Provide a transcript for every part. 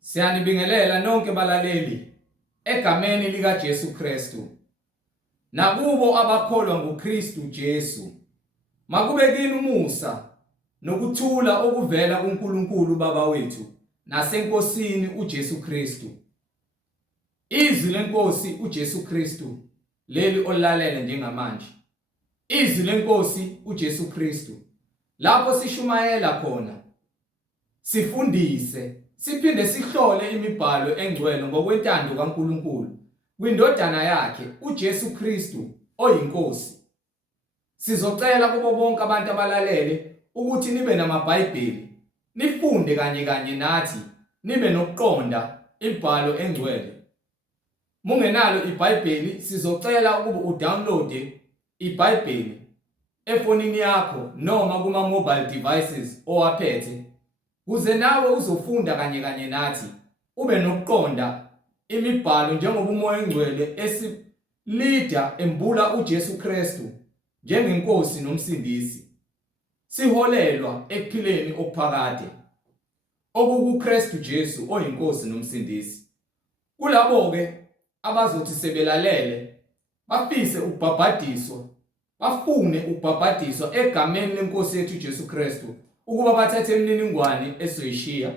Siyanibingelela nonke balaleli egameni likaJesu Kristu. Nakubo abakholwa ngoKristu Jesu. Makube kini umusa nokuthula okuvela kuNkulunkulu Baba wethu naseNkosini uJesu Kristu. Izwi leNkosi uJesu Kristu leli olalela njengamanje. Izwi leNkosi uJesu Kristu lapho sishumayela khona. Sifundise siphinde sihlole imibhalo engcwele ngokwentando kaNkulunkulu kwindodana yakhe uJesu Kristu oyinkosi. Sizocela kubo bonke abantu abalalele ukuthi nibe namaBhayibheli, nifunde kanye nathi, nibe nokuqonda imibhalo engcwele. Mungenalo iBhayibheli sizocela ukuba udownloade iBhayibheli efonini yakho noma kuma mobile devices owaphethe. Kuze nawe uzofunda kanye nathi ube nokuqonda imibhalo njengoba umoya engcwele esilida embula uJesu Kristu njengenkosi nomsindisi. Siholelwa ekuphileni okuphakade okukuKristu Jesu oyinkosi nomsindisi. Kulabo ke abazothi sebelalele bafise ukubhabhadiswa, bafune ukubhabhadiswa egameni lenkosi yethu Jesu Kristu ukuba bathathe imininingwane esoyishiya.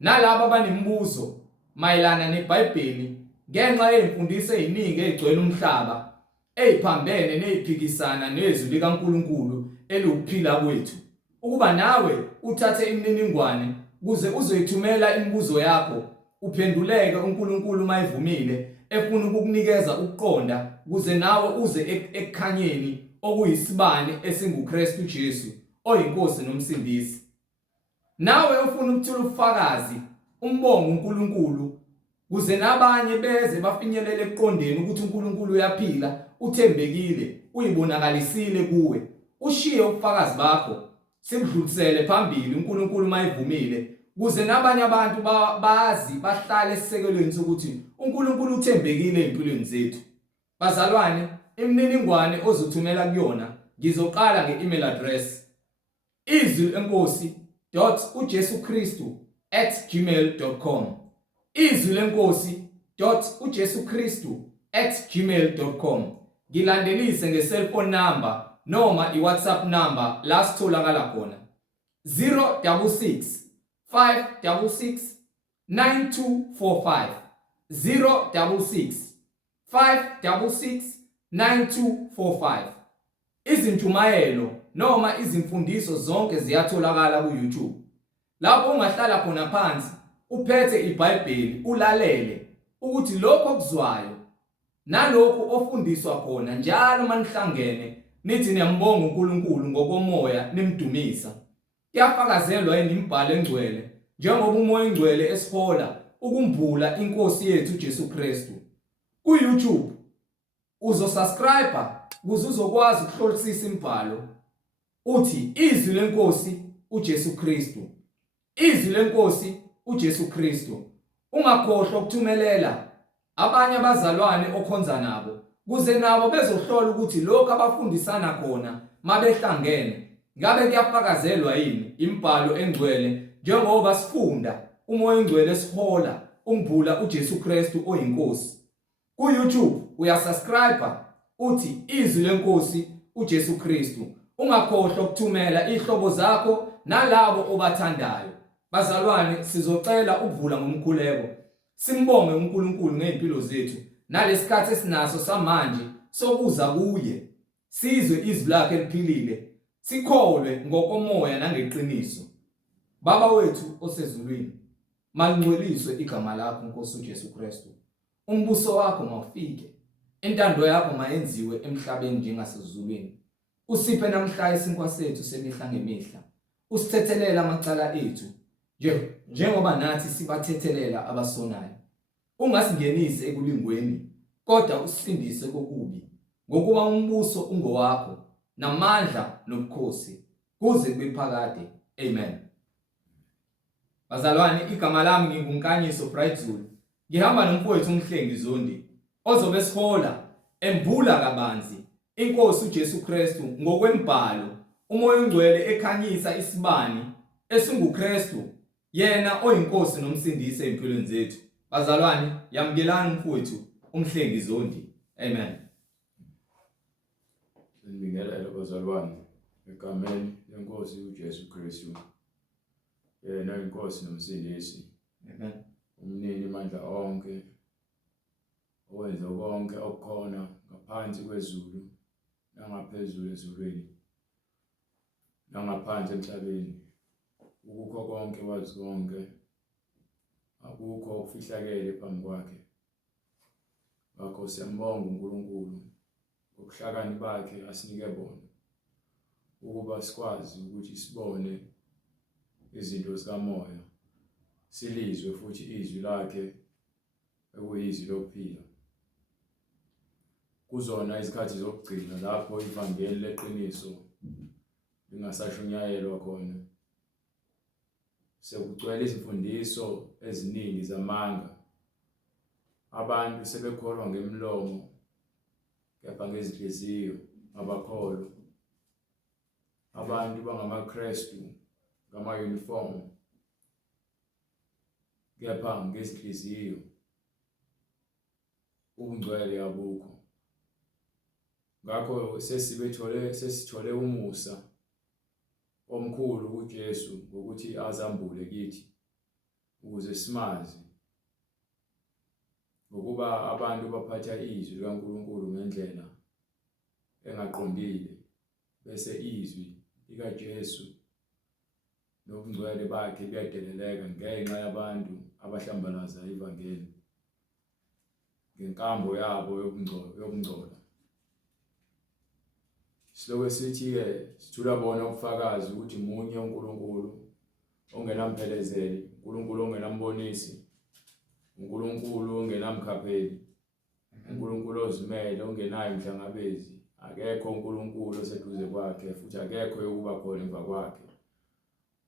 Nalabo abanemibuzo mayelana neBhayibheli ngenxa yezimfundiso eziningi ezigcwele umhlaba eziphambene neziphikisana nezwi likaNkulunkulu elukuphila kwethu, ukuba nawe uthathe imininingwane kuze uzoyithumela imibuzo yakho uphenduleke uNkulunkulu mayivumile efuna ukukunikeza ukuqonda kuze nawe uze ekukhanyeni okuyisibane esinguKristu Jesu oyinkosi nomsindisi. Nawe ufuna ukuthola ubufakazi umbongo uNkulunkulu kuze nabanye beze bafinyelele ekuqondeni ukuthi uNkulunkulu uyaphila, uthembekile, uyibonakalisile kuwe. Ushiye ubufakazi bakho sikudlulisele phambili uNkulunkulu mayivumile kuze nabanye abantu bazi bahlale esisekelweni sokuthi uNkulunkulu uthembekile empilweni zethu. Bazalwane, imininingwane ozothumela kuyona ngizoqala nge-email address izwilenkosi.ujesukristu@gmail.com izwilenkosi.ujesukristu@gmail.com. Ngilandelise nge-cellphone number noma i-WhatsApp number la sitholakala khona 066 566 9245 066 566 9245. Izintshumayelo noma izimfundiso zonke ziyatholakala ku-YouTube. Lapho ungahlala khona phansi uphethe iBhayibheli ulalele ukuthi lokho okuzwayo nalokho ofundiswa khona njalo manihlangene nithi niyambonga uNkulunkulu ngokomoya nimdumisa. Kuyafakazelwa yini imibhalo engcwele njengoba umoya engcwele esihola ukumbula inkosi yethu Jesu Kristu. Ku-YouTube uzosubscribe ukuze uzokwazi ukuhlolisisa imibhalo. Uthi izwi lenkosi uJesu Kristu. Izwi lenkosi uJesu Kristu. Ungakhohlwa ukuthumelela abanye abazalwane okhonza nabo kuze nabo bezohlola ukuthi lokho abafundisana khona mabehlangene ngabe kuyafakazelwa yini imibhalo engcwele njengoba sifunda umoya engcwele esihola ungibula uJesu Kristu oyinkosi. Ku-YouTube uyasubscribe uthi izwi lenkosi uJesu Kristu. Ungakhohlwa ukuthumela ihlobo zakho nalabo obathandayo. Bazalwane, sizocela ukuvula ngomkhuleko simbonge uNkulunkulu ngempilo zethu nalesikhathi esinaso samanje sokuza kuye sizwe izwi lakhe liphilile, sikholwe ngokomoya nangeqiniso. Baba wethu osezulwini, malingcweliswe igama lakho Nkosi uJesu Kristu. Umbuso wakho mawufike, intando yakho mayenziwe emhlabeni njengasezulwini. Usiphe namhla isinkwa sethu semihla ngemihla. Usithethelele amacala ethu njengoba nathi sibathethelela abasonayo. Ungasingenise ekulingweni kodwa usindise kokubi, ngokuba umbuso ungowakho namandla nobukhosi kuze kube phakade. Amen. Bazalwane, igama lami nginguNkanyiso Brightwood. Ngihamba nomfowethu uMhlengi Zondi ozobe sihola embula kabanzi inkosi uJesu Kristu ngokwembhalo, umoya ongcwele ekhanyisa isibani esinguKristu, yena oyinkosi nomsindisi empilweni zethu. Bazalwane, yamukelani umfowethu uMhlengi Zondi. Amen. Ngibingelela bazalwane egameni lenkosi uJesu Kristu, yena inkosi nomsindisi. Amen. Umnini mandla onke, owenza konke okukhona ngaphansi kwezulu nangaphezulu ezulwini nangaphansi emhlabeni. Ukukho konke wazi konke, akukho okufihlakele phambi kwakhe. Ngakho siyambonga uNkulunkulu ngokuhlakani bakhe asinike bona, ukuba sikwazi ukuthi sibone izinto zikamoya, silizwe futhi izwi lakhe ekuyizwi lokuphila. Kuzona izikhathi zokugcina lapho ivangeli leqiniso lingasashunyayelwa khona, sekugcwele izimfundiso eziningi zamanga. Abantu sebekholwa ngemlomo kepha ngezinhliziyo abakholwa. Abantu bangamaKristu ngama-uniform kepha ngezinhliziyo ubungcwele abukho. Ngakho sesithole umusa omkhulu kuJesu ukuthi azambule kithi ukuze simazi, ngokuba abantu baphatha izwi likaNkulunkulu ngendlela engaqondile, bese izwi likaJesu nobungcwele bakhe buyadeleleka ngenxa yabantu abahlambalaza ivangeli ngenkambo yabo yokungcola. Siloke sithi-ke sithula bona ubufakazi ukuthi munye uNkulunkulu ongenamphelezeli, uNkulunkulu ongenambonisi, uNkulunkulu ongenamkhapheli, uNkulunkulu ozimele ongenayo umhlangabezi. Akekho uNkulunkulu oseduze kwakhe futhi akekho yokuba khona emva kwakhe.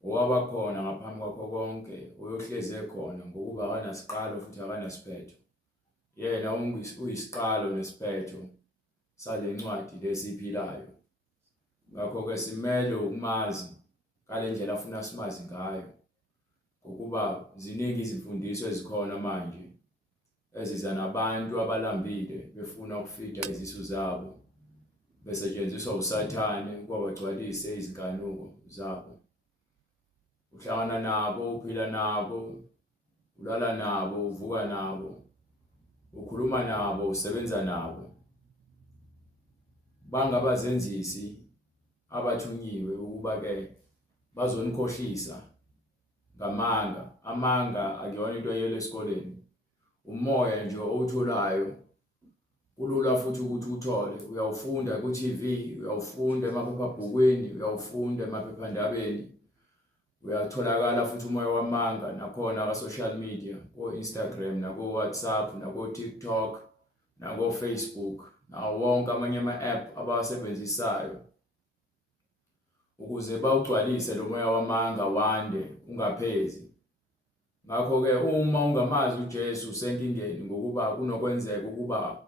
Owaba khona ngaphambi kwakho konke, uyohleze khona ngokuba akanasiqalo futhi akanasiphetho. Yena uyisiqalo nesiphetho sale ncwadi lesiphilayo. Ngakho-ke simele ukumazi ngale ndlela afuna simazi ngayo, ngokuba ziningi izimfundiso ezikhona manje eziza nabantu abalambile befuna ukufida izisu zabo, besetshenziswa uSathane ukuba bagcwalise izinkanuko zabo. Uhlangana nabo, uphila nabo, ulala nabo, uvuka nabo, ukhuluma nabo, usebenza nabo. Bangabazenzisi abathunyiwe ukuba-ke bazonikhohlisa ngamanga. Amanga akuyona into eyele esikoleni, umoya nje owutholayo kulula futhi ukuthi uthole. Uyawufunda ku-TV, uyawufunda emaphephabhukwini, uyawufunda emaphephandabeni. Uyatholakala futhi umoya wamanga nakhona aka-social media, ko-Instagram, nako-WhatsApp, nako-TikTok, nako-Facebook, nawo wonke amanye ama-app abawasebenzisayo ukuze bawugcwalise lo moya wamanga wande ungaphezi. Ngakho-ke uma ungamazi uJesu usenkingeni, ngokuba kunokwenzeka ukuba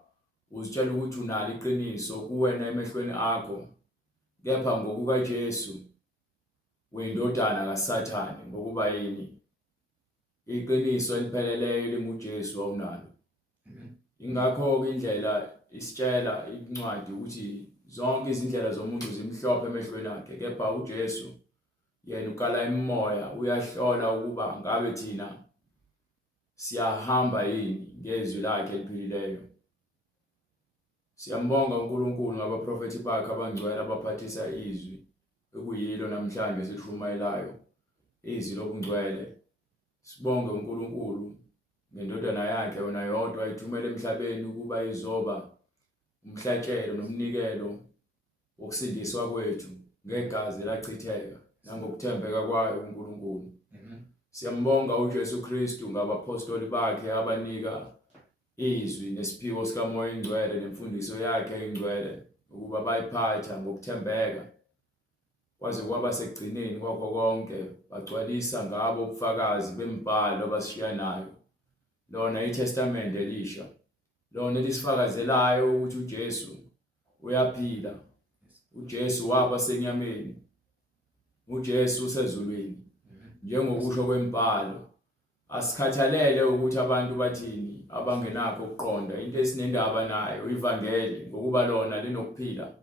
uzitshela ukuthi unalo iqiniso kuwena emehlweni akho, kepha ngokukaJesu uyindodana kaSathane, ngokuba yini? Iqiniso elipheleleyo linguJesu awunalo. Ingakho-ke indlela isitshela incwadi ukuthi zonke izindlela zomuntu zimhlophe emehlweni akhe, kepha uJesu yena ukala imimoya, uyahlola ukuba ngabe thina siyahamba yini ngezwi lakhe eliphilileyo. Siyambonga uNkulunkulu ngabaprofethi bakhe abangcwele abaphathisa izwi ekuyilo namhlanje silishumayelayo, izwi lobungcwele. Sibonge uNkulunkulu ngendodana yakhe yona yodwa ayithumele emhlabeni ukuba izoba umhlatshelo nomnikelo wokusindiswa kwethu ngegazi lachitheka nangokuthembeka kwayo uNkulunkulu. Siyambonga uJesu Kristu ngabapostoli bakhe abanika izwi nesiphiwo sikamoya ingcwele nemfundiso yakhe ingcwele ukuba bayiphatha ngokuthembeka kwaze kwaba sekugcineni kwakho konke bagcwalisa ngabo ubufakazi bemibhalo abasishiyanayo. Lona iTestament elisha, lona lisifakazelayo ukuthi uJesu uyaphila, uJesu waba senyameni, uJesu usezulwini. Njengokusho kwemibhalo, asikhathalele ukuthi abantu bathini abangenakho ukuqonda. Into esinendaba nayo ivangeli ngokuba lona linokuphila.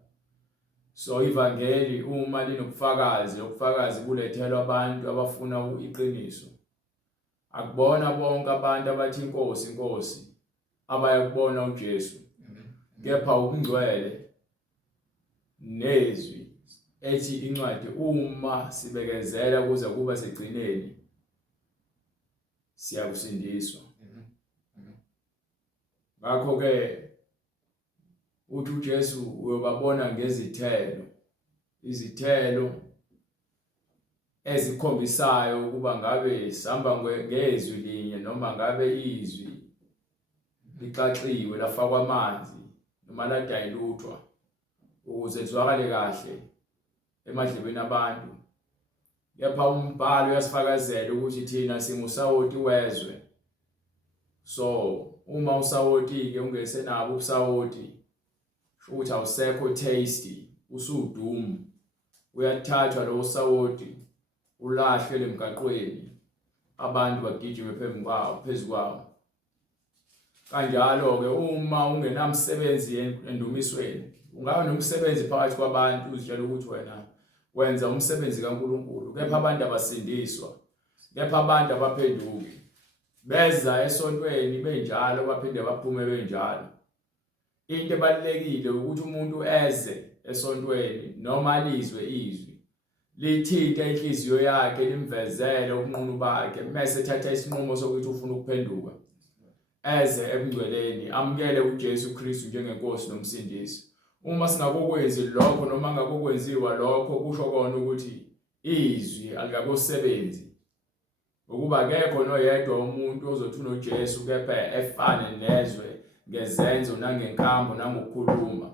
So ivangeli uma linobufakazi, ubufakazi bulethelwa abantu abafuna iqiniso. Akubona bonke abantu abathi inkosi inkosi abayakubona uJesu, kepha ubungcwele nezwi ethi incwadi uma sibekezela kuze kuba segcineni siyakusindiswa. Ngakho ke uthi uJesu uyobabona ngezithelo, izithelo ezikhombisayo ukuba ngabe sihamba ngezwi linye noma ngabe izwi lixaxiwe lafakwa amanzi noma ladiluthwa ukuze lizwakale kahle emadlebeni abantu. Kepha umbhalo uyasifakazela ukuthi thina singusawoti wezwe. So uma usawoti ke ungesenabo ubusawoti, ukuthi awusekho tasty, usudum, uyathathwa lo sawoti ulahle lemgaqweni, abantu bagijime phezu kwawo. Kanjalo ke uma ungenamsebenzi endumisweni, ungaba nomsebenzi phakathi kwabantu uzitshela ukuthi wena wenza umsebenzi kaNkulunkulu, kepha abantu abasindiswa, kepha abantu abaphenduki, beza esontweni benjalo baphinde baphume benjalo. Into ebalulekile ukuthi umuntu eze esontweni noma lizwe izwi lithinte inhliziyo yakhe, limvezele ubunqunu bakhe, mase ethatha isinqumo sokuthi ufuna ukuphenduka, eze ebungcweleni, amukele uJesu Kristu njengenkosi nomsindisi. Uma singakokwenzi lokho noma ngakokwenziwa lokho, kusho kona ukuthi izwi alikakusebenzi, ukuba akekho noyedwa umuntu ozothi unoJesu kepha efane nezwe ngezenzo nangenkambo nangokukhuluma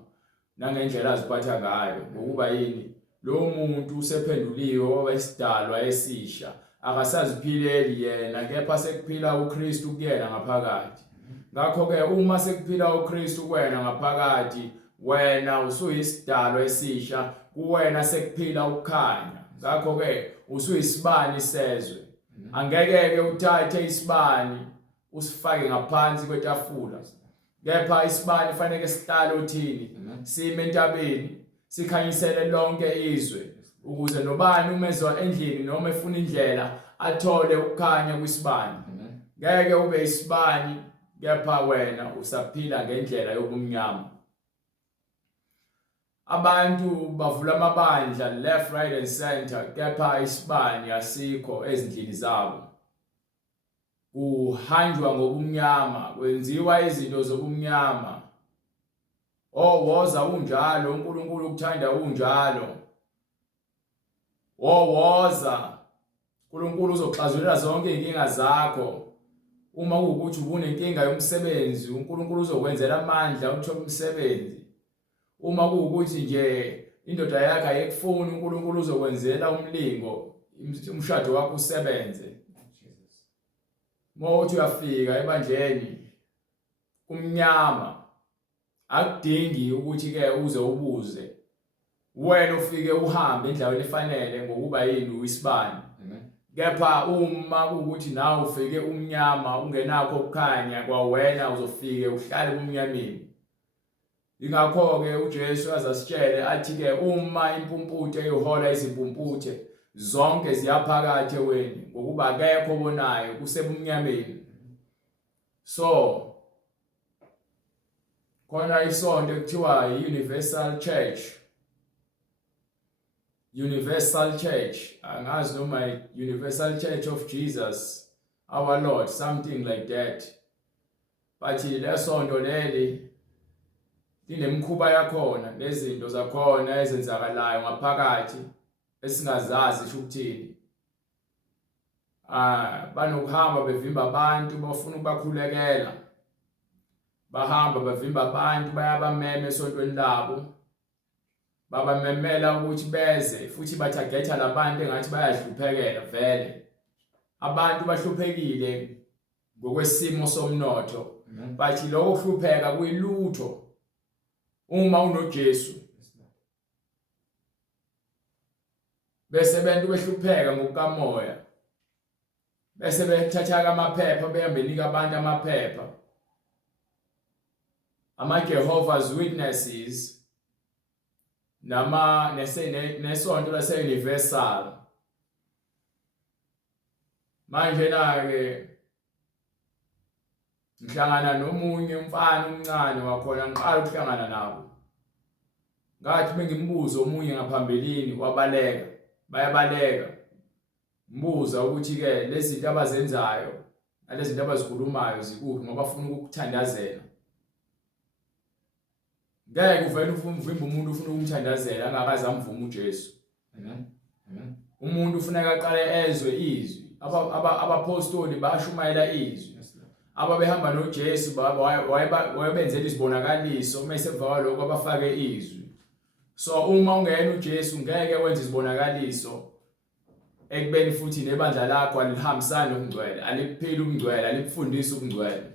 nangendlela aziphatha ngayo. Ngokuba yini? Lo muntu usephenduliwe waba isidalwa esisha, akasaziphileli yena kepha sekuphila uKristu kuyena ngaphakathi. Ngakho ke uma sekuphila uKristu kuwena ngaphakathi, wena usuyisidalwa esisha, kuwena sekuphila ukukhanya. Ngakho ke usuyisibani sezwe. Angeke uthathe isibani usifake ngaphansi kwetafula, kepha isibani fanele sihlale uthini, sime entabeni, sikhanyisele lonke izwe, ukuze nobani umezwa endlini noma efuna indlela athole ukukhanya kwisibani. Ngeke ube isibani kepha wena usaphila ngendlela yobumnyama. Abantu bavula amabandla left, right and center, kepha isibani asikho ezindlini zabo. Kuhanjwa ngobumnyama, kwenziwa izinto zobumnyama. Woza unjalo, uNkulunkulu ukuthanda unjalo. Woza, uNkulunkulu uzoxazulula zonke inkinga zakho. Uma kuwukuthi ubunenkinga yomsebenzi, uNkulunkulu uzokwenzela amandla ukuthola umsebenzi. Uma kuwukuthi nje indoda yakhe ayekufuni, uNkulunkulu uzokwenzela umlingo umshado wakho usebenze. Mawuthi uyafika ebandleni kumnyama, akudingi ukuthi ke uze ubuze, wena ufike uhambe endaweni efanele ngokuba yini uyisibani. Kepha uma kuwukuthi nawe ufike umnyama ungenakho ukukhanya kwawena, uzofike uhlale kumnyameni. Ingakho ke uJesu azasitshele athi ke uma impumputhe ihola izimpumputhe zonke ziyaphakathe weni, ngokuba akekho obonayo kusebumnyameni. So khona isonto ekuthiwa Universal Church. Universal Church, angazi noma Universal Church of Jesus our Lord, something like that. But lesonto leli linemkhuba yakhona, nezinto zakhona ezenzakalayo ngaphakathi esingazazi isho ukuthini. Banokuhamba bevimba abantu, bafuna ukubakhulekela. Bahamba bevimba abantu, bayabamema esontweni labo. babamemela ukuthi beze futhi bathagetha labantu engathi bayahluphekela vele. Abantu bahluphekile ngokwesimo somnotho, bathi lokho kuhlupheka kuyilutho uma unoJesu. Bese abantu behlupheka ngokukamoya, bese bethatha amaphepha behambe nika abantu amaphepha, ama-Jehovah's Witnesses nesonto lase-Universal. Manje na-ke ngihlangana nomunye umfana omncane wakhona, ngiqala ukuhlangana nabo. Ngathi bengimbuza omunye ngaphambilini wabaleka, bayabaleka. Mbuza ukuthi-ke lezi zinto abazenzayo nalezi zinto abazikhulumayo zikuphi ngoba bafuna ukukuthandazela. Ngeke uvele uvimbe umuntu ufuna ukumthandazela angakaze amvume uJesu. Umuntu ufuneka aqale ezwe izwi. Abapostoli bashumayela izwi. Ababehamba noJesu wayebenzela izibonakaliso mase emva lokho abafake izwi. So uma ungena uJesu ngeke wenze izibonakaliso ekubeni futhi nebandla lakho alihambisani nokungcwele, aliphili ukungcwele, alifundisi ukungcwele.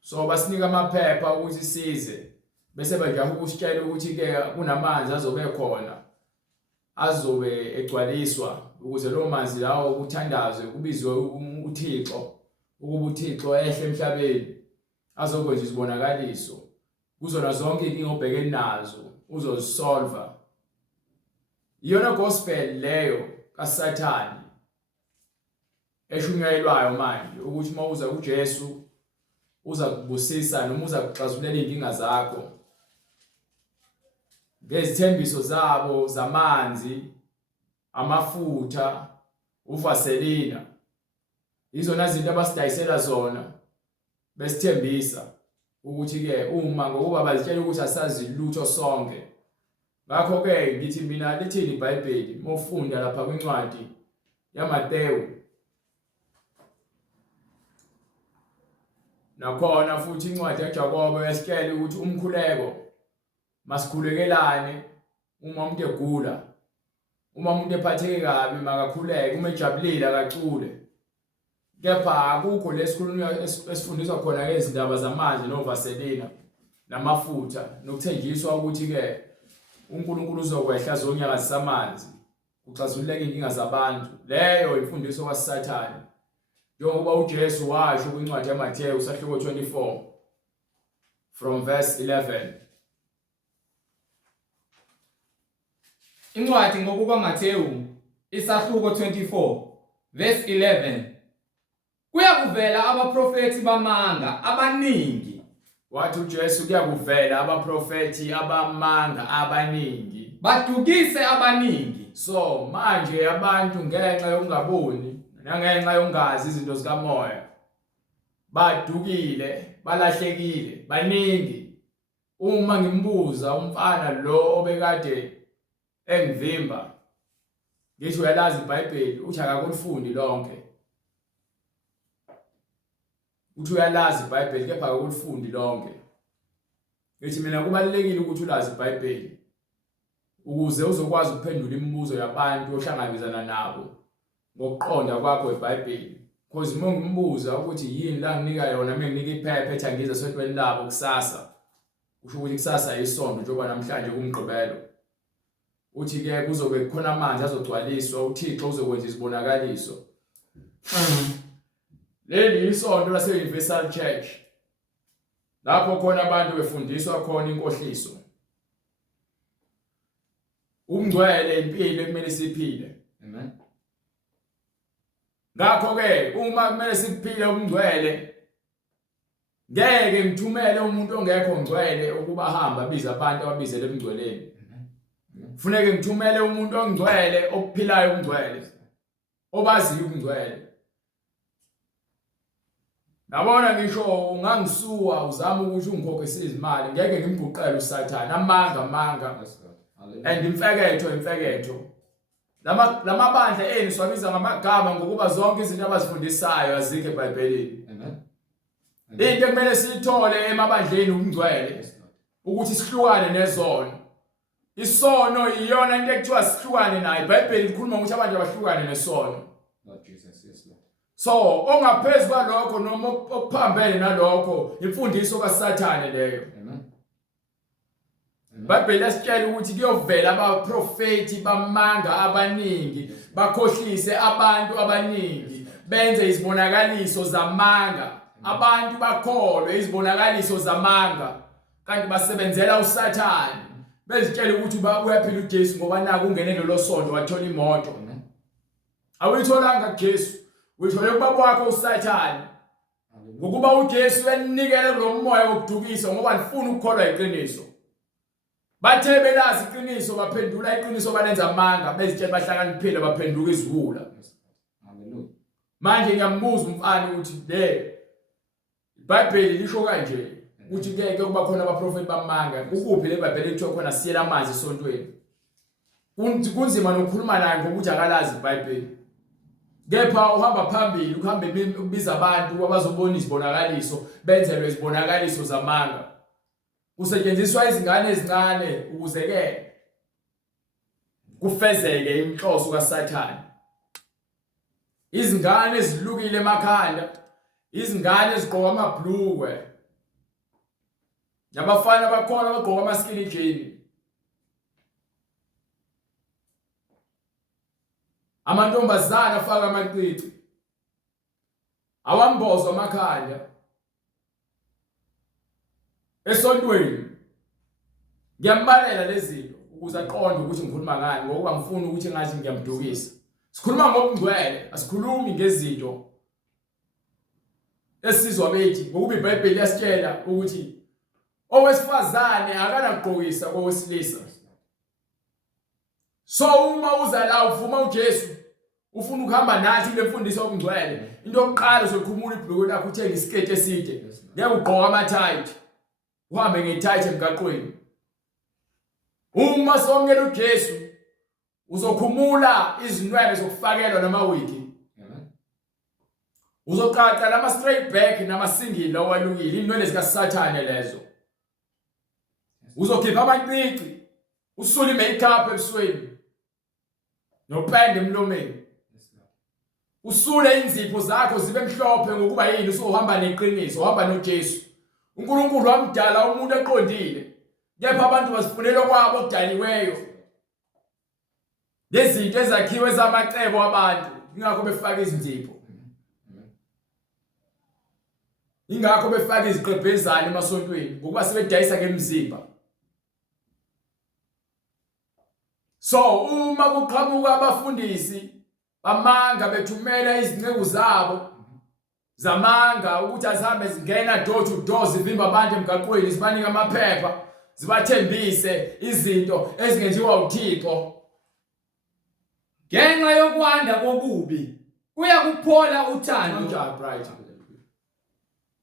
So basinika amaphepha ukuthi size, bese bajaha ukusitshela ukuthi-ke kunamanzi azobe khona, azobe egcwaliswa ukuze lo manzi lawo kuthandazwe kubizwe uThixo, ukuba uThixo ehle emhlabeni azokwenza izibonakaliso kuzona zonke inkinga obhekene nazo uzozisolva. Iyona gospel leyo kaSathane eshunyayelwayo manje ukuthi uma uza kuJesu uza kubusisa noma uza kuxazululela inkinga zakho ngezithembiso zabo zamanzi, amafutha, uvaselina. Izona zinto abasidayisela zona besithembisa ukuthi-ke uma ngokuba bazitshela ukuthi asazi lutho sonke. Ngakho-ke ngithi mina lithini iBhayibheli mofunda lapha kwincwadi yaMateyu. Nakhona futhi incwadi yaJakobe yasitshela ukuthi umkhuleko masikhulekelane uma umuntu egula, uma umuntu ephatheke kabi makakhuleke, uma ejabulile akacule. Kepha akukho lesikhulunywa esifundiswa khona izindaba zamanje novaselina namafutha nokuthenjiswa ukuthi-ke uNkulunkulu uzokwehla azonyakazisa amanzi kuxazululeke inkinga zabantu. Leyo imfundiso kaSathane njengoba uJesu washo kwincwadi yaMateyu sahluko 24 from verse 11. Incwadi ngokukaMateyu isahluko 24 verse 11. Kuyakuvela abaprofeti bamanga abaningi. Wathi uJesu kuyakuvela abaprofeti abamanga abaningi, Badukise abaningi. So manje abantu ngenxa yokungaboni nangenxa yongazi izinto zikamoya badukile, balahlekile, baningi. Uma ngimbuza umfana lo obekade engivimba ngithi uyalazi iBhayibheli, uthi akakulifundi lonke. Uthi uyalazi iBhayibheli kepha akakulifundi lonke. Ngithi mina kubalulekile ukuthi ulazi iBhayibheli ukuze uzokwazi ukuphendula imibuzo yabantu ohlangabezana nabo ngokuqonda kwakho iBhayibheli. Because uma ngimbuza ukuthi yini la nginika yona menginika iphepha ethi angize esontweni labo kusasa, usho ukuthi kusasa isonto njengoba namhlanje kumgqibelo. Uthi-ke kuzobe kukhona amanzi azogcwaliswa, uThixo uzokwenza izibonakaliso. Leli isonto lase-Universal Church lapho khona abantu befundiswa khona inkohliso, ungcwele impilo ekumele siphile. Amen. Ngakho-ke uma kumele siphile ungcwele, ngeke ngithumele umuntu ongekho ngcwele ukuba ahamba abize abantu ababizele emngcweleni. Kufuneke ngithumele umuntu ongcwele ophilayo ungcwele, obaziyo ungcwele. Nabona ngisho ungangisuwa uzama ukuthi ungikhokhise izimali, ngeke ngimguqele uSathane. Amanga and imfeketho. Lamabandla enu siwabiza ngamagama ngokuba zonke izinto abazifundisayo azikho eBhayibhelini. Into ekumele siyithole emabandleni ukungcwele ukuthi sihlukane nezono. Isono iyona into ekuthiwa sihlukane nayo. iBhayibheli likhuluma ukuthi abantu abahlukane nesono. Lord Jesus, yes, Lord. So ongaphezulu kwalokho noma okuphambene nalokho imfundiso kaSathane leyo. Amen. iBhayibheli yasitshela ukuthi kuyovela abaprofeti bamanga abaningi, bakhohlise abantu abaningi, benze izibonakaliso zamanga. Abantu bakholwe izibonakaliso zamanga kanti basebenzela uSathane. Bezitshela ukuthi uyaphila uJesu ngoba naku ungenele lo sondo wathola imoto. Awuyitholanga kuJesu, uyithole kubaba wakho uSathane. Ngokuba uJesu uyanikela kulomoya wokudukisa ngoba alifuni ukukholwa iqiniso. Bathe belazi iqiniso baphendula iqiniso balenza amanga, bezitshela bahlakaniphile baphenduka iziwula. Hallelujah. Manje ngiyambuza umfana ukuthi iBhayibheli lisho kanje ukuthi keke kuba khona abaprofeti bamanga. Ukuphi leBhayibheli lithiwa khona siyela amanzi esontweni? Kunzima nokukhuluma naye ngokuthi akalazi iBhayibheli. Kepha uhamba phambili, uhambe ubiza abantu abazobona izibonakaliso, benzelwe izibonakaliso zamanga. Kusetshenziswa izingane ezincane ukuze ke kufezeke inhloso kaSathane. Izingane ezilukile emakhanda, izingane ezigqoka amabhlukwe. Nabafana bakhona abagqoka ama-skinny jean. Amantombazana afaka amacici. Awambozwa amakhanda. Esontweni ngiyambalela lezi zinto ukuze aqonde ukuthi ngikhuluma ngani ngoba ngifuna ukuthi ngathi ngiyamdukisa. Sikhuluma ngokungcwele, asikhulumi ngezinto esizwa bethi ngokuba iBhayibheli yasitshela ukuthi owesifazane akanagqokisa kowesilisa. So uma uza la uvuma uJesu ufuna ukuhamba nathi kule mfundiso yokungcwele, into yokuqala uzokhumula ibhlukwe lakho uthenge isiketi eside, ngeke ugqoke ama-tight, uhambe nge-tight emgaqweni. Uma somkela uJesu uzokhumula izinwele zokufakelwa namawigi. Uzoqaqa lama straight back namasingili owalukile, inwele zikaSathane lezo. Uzokhipha amacici, usule makeup ebusweni, nopende emlomeni. Usule inzipho zakho zibe mhlophe ngokuba yini usuhamba neqiniso, uhamba noJesu. uNkulunkulu wamdala umuntu eqondile, kepha abantu basifunela kwabo okudaliweyo. Lezinto ezakhiwe zamacebo abantu, ingakho befaka izinzipho. Ingakho befaka iziqebhezana emasontweni ngokuba sebedayisa ngemizimba. So uma kuqhamuka abafundisi bamanga bethumela izinceku zabo zamanga ukuthi azihambe zingena door to door zivimba abantu emgaqweni, zibanika amaphepha, zibathembise izinto ezingenziwa uThixo, ngenxa yokwanda kokubi kuyakuphola uthando.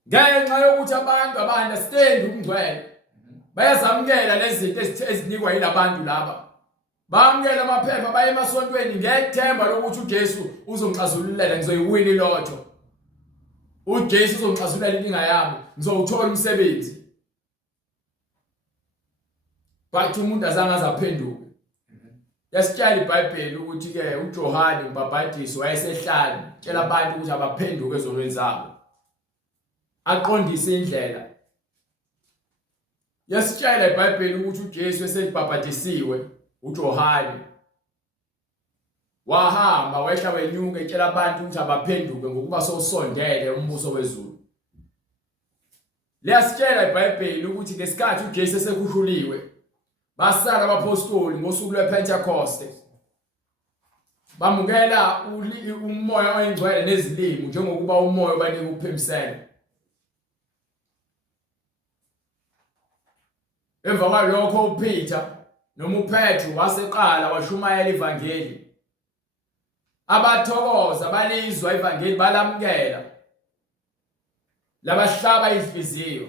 Ngenxa yokuthi abantu aba-understand ukungcwele, bayazamukela lezi zinto ezinikwa yilabantu laba. Bamukela amaphepha baye emasontweni ngethemba lokuthi uJesu uzongixazululela, ngizoyiwina ilotho. uJesu uzongixazululela inkinga yami, ngizowuthola umsebenzi. Bathi umuntu azange aphenduke. Yasitshela iBhayibheli ukuthi ke uJohane umbhaphatisi wayesehlala tshela abantu ukuthi abaphenduke ezonweni zabo, aqondise indlela. Yasitshela iBhayibheli ukuthi uJesu esebhaphathisiwe uJohane wahamba wehla wenyuka etshela abantu ukuthi abaphenduke ngokuba sowusondele umbuso wezulu. Liyasitshela iBhayibheli ukuthi ngesikhathi uJesu esekhuhluliwe, basala abapostoli ngosuku lwePentecost, bamukela umoya oyingcwele nezilimi njengokuba umoya ubanika ukuphimisela. Emva kwalokho uPeter noma uPetru waseqala washumayela ivangeli. Abathokoza balizwa ivangeli balamukela, labahlaba izinhliziyo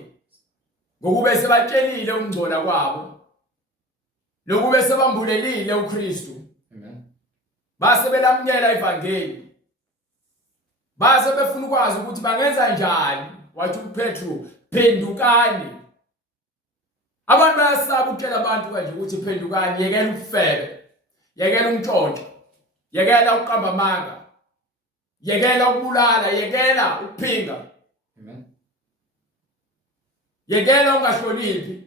ngokube sebatshelile ukungcola kwabo, lokube sebambulelile uKristu. Amen. Base belamukela ivangeli, base befuna ukwazi ukuthi bangenza njani. Wathi uPetru, phendukani. Abantu bayasaba ukutshela abantu kanje ukuthi phendukani, yekela ukufebe, yekela umtshontsho, yekela uqamba amanga, yekela ukubulala, yekela ukuphinga. Amen. Yekela ungahloniphi.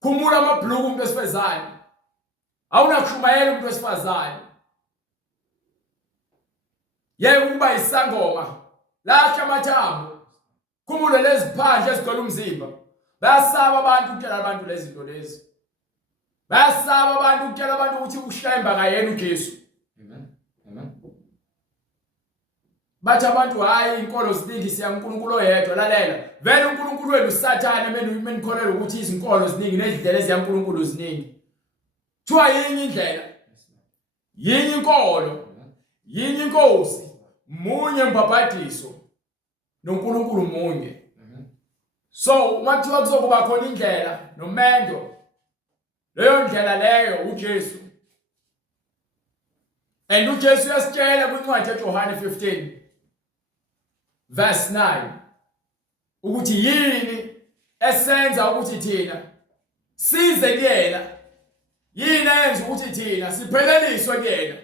Khumula amabhluku umuntu wesifazane. Awunakushumayela umuntu wesifazane. Yeke ukuba isangoma. Lahla amathambo. Khumula lezi phandle ezigcwele umzimba. Bayasaba abantu ukutshela abantu lezi zinto lezi. Bayasaba abantu ukutshela abantu ukuthi ushemba ngayena uJesu. Amen. Amen. Bathi abantu hayi inkolo ziningi siya uNkulunkulu oyedwa. Lalela, vele uNkulunkulu wenu uSathane menikholelwa ukuthi izinkolo ziningi nezindlela eziya uNkulunkulu ziningi. Kuthiwa yinye indlela, yinye inkolo, yinye inkosi, munye mbhabhadiso, noNkulunkulu munye. So uma kuthiwa kuzokuba khona indlela nomendo, leyo ndlela leyo uJesu. And uJesu uyasitshela kwincwadi yaJohane 15 verse 9 ukuthi yini esenza ukuthi thina size kuyena, yini eyenza ukuthi thina sipheleliswe kuyena,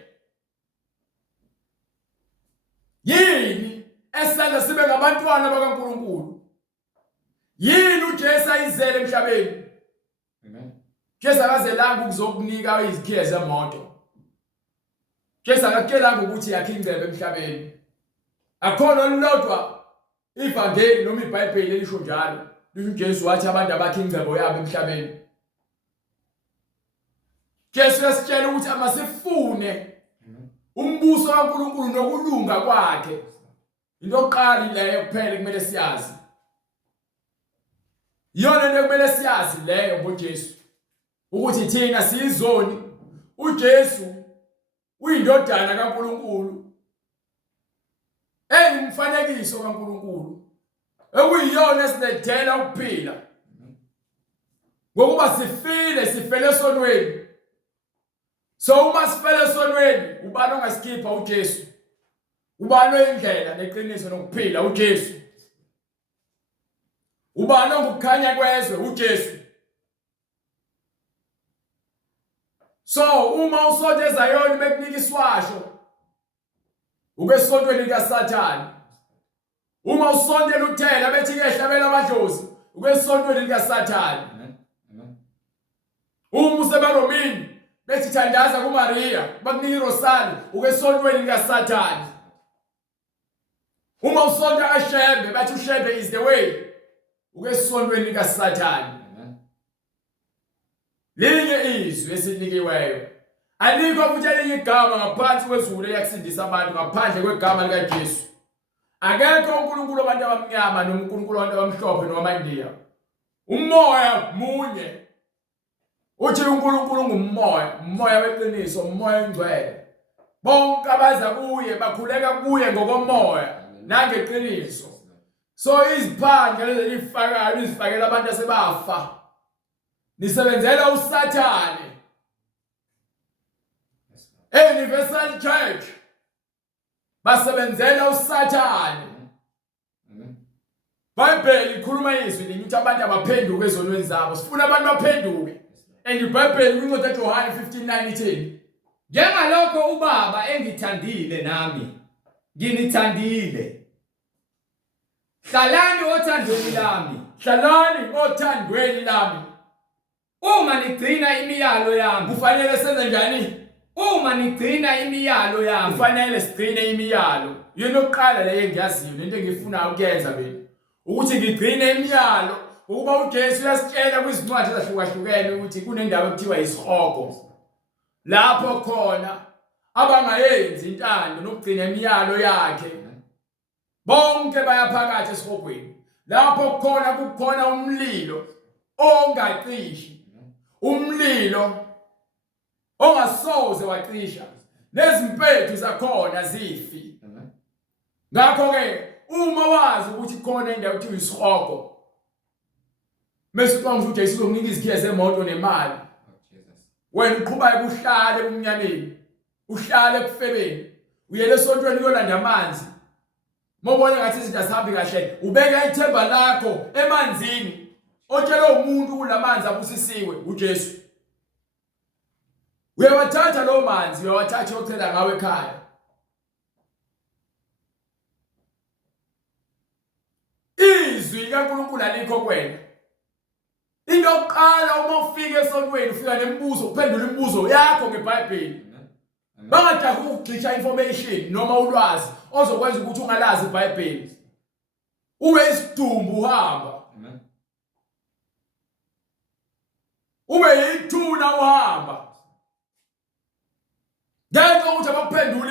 yini esenza sibe ngabantwana bakaNkulunkulu, yini uJesu ayizele emhlabeni. Amen. Jesu akazelanga ukuzokunika izikhiye zemoto. Jesu akakutshelanga ukuthi yakhe ingcebo emhlabeni. Akhona olulodwa ivangeli noma iBhayibheli elisho njalo. uJesu wathi abantu abakhe ingcebo yabo emhlabeni. Jesu uyasitshela ukuthi amasifune umbuso kaNkulunkulu nokulunga kwakhe. Into yokuqala leyo kuphela kumele siyazi. Yona into kumele siyazi leyo ngoJesu. Ukuthi thina siyizoni, uJesu uyindodana kaNkulunkulu. Umfanekiso kaNkulunkulu. Ekuyiyona esinedela ukuphila. Ngokuba sifele esonweni. So uma sifele esonweni, ubani ongasikhipha uJesu. Ubani oyindlela neqiniso nokuphila uJesu. Ubani ongukukhanya kwezwe uJesu. So uma usonto eZayoni bekunika iswasho, ube esontweni likaSathane. Uma usontela uthela bethi ke hlabela amadlozi, ube esontweni likaSathane. Amen. Uma usebaromini bethi thandaza kuMaria, bakunika irosari, ube esontweni likaSathane. Uma usonta kaShembe bathi uShembe is the way, ube esontweni likaSathane. Linye izwi esinikiweyo. Alikho futhi elinye igama ngaphansi kwezulu eyakusindisa abantu ngaphandle kwegama likaJesu. Akekho uNkulunkulu wabantu abamnyama noma uNkulunkulu wabantu abamhlophe noma amaNdiya. Umoya munye. Uthi uNkulunkulu ngumoya, umoya weqiniso, umoya ongcwele. Bonke abaza kuye bakhuleka kuye ngokomoya nangeqiniso. So iziphandle lezi lifakayo izifakela abantu asebafa. Nisebenzela uSathane. Universal Church basebenzela uSathane. iBhayibheli ikhuluma izwi lithi abantu abaphenduke ezonweni zabo. Sifuna abantu baphenduke. And iBhayibheli kwincwadi yaJohane 15:9 ithi, njengalokho uBaba engithandile nami nginithandile. Hlalani othandweni lami. hlalani othandweni lami. Uma nigcina imiyalo yami. Kufanele senze njani? Uma nigcina imiyalo yami. Kufanele sigcine imiyalo. Yini oqala leyo engiyaziyo lento engifuna ukuyenza mina. Ukuthi ngigcine imiyalo. Ukuba uJesu uyasitshela kwizincwadi ezahlukahlukene ukuthi kunendawo ekuthiwa isihogo. Lapho khona abangayenzi intando nokugcina imiyalo yakhe. Bonke bayaphakathi esihogweni. Lapho kukhona umlilo ongacishi. Umlilo ongasoze wacisha. Nezimpethu zakhona zifi. Ngakho ke uma wazi ukuthi khona indawo ekuthiwa isihogo, mase uqonga ukuthi uJesu uzokunika izikhiye zemoto nemali. Wena uqhubeka uhlale kumnyameni, uhlale ekufebeni, uyele esontweni uyolanda amanzi. Mobona ngathi izinto azihambi kahle, ubeka ithemba lakho emanzini otshela umuntu kulamanzi abusisiwe uJesu. Uyawathatha lo manzi, uyawathatha ochela ngawe ekhaya. Izwi likaNkulunkulu alikho kwena. Into yokuqala uma ufika esontweni ufika nemibuzo, uphendula imibuzo yakho ngeBhayibheli. Bangadaka ukugxisha information noma ulwazi ozokwenza ukuthi ungalazi iBhayibheli. Ube isidumbu uhamba. Amen. Ube yithuna uhamba. Ngenxa ukuthi abakuphendula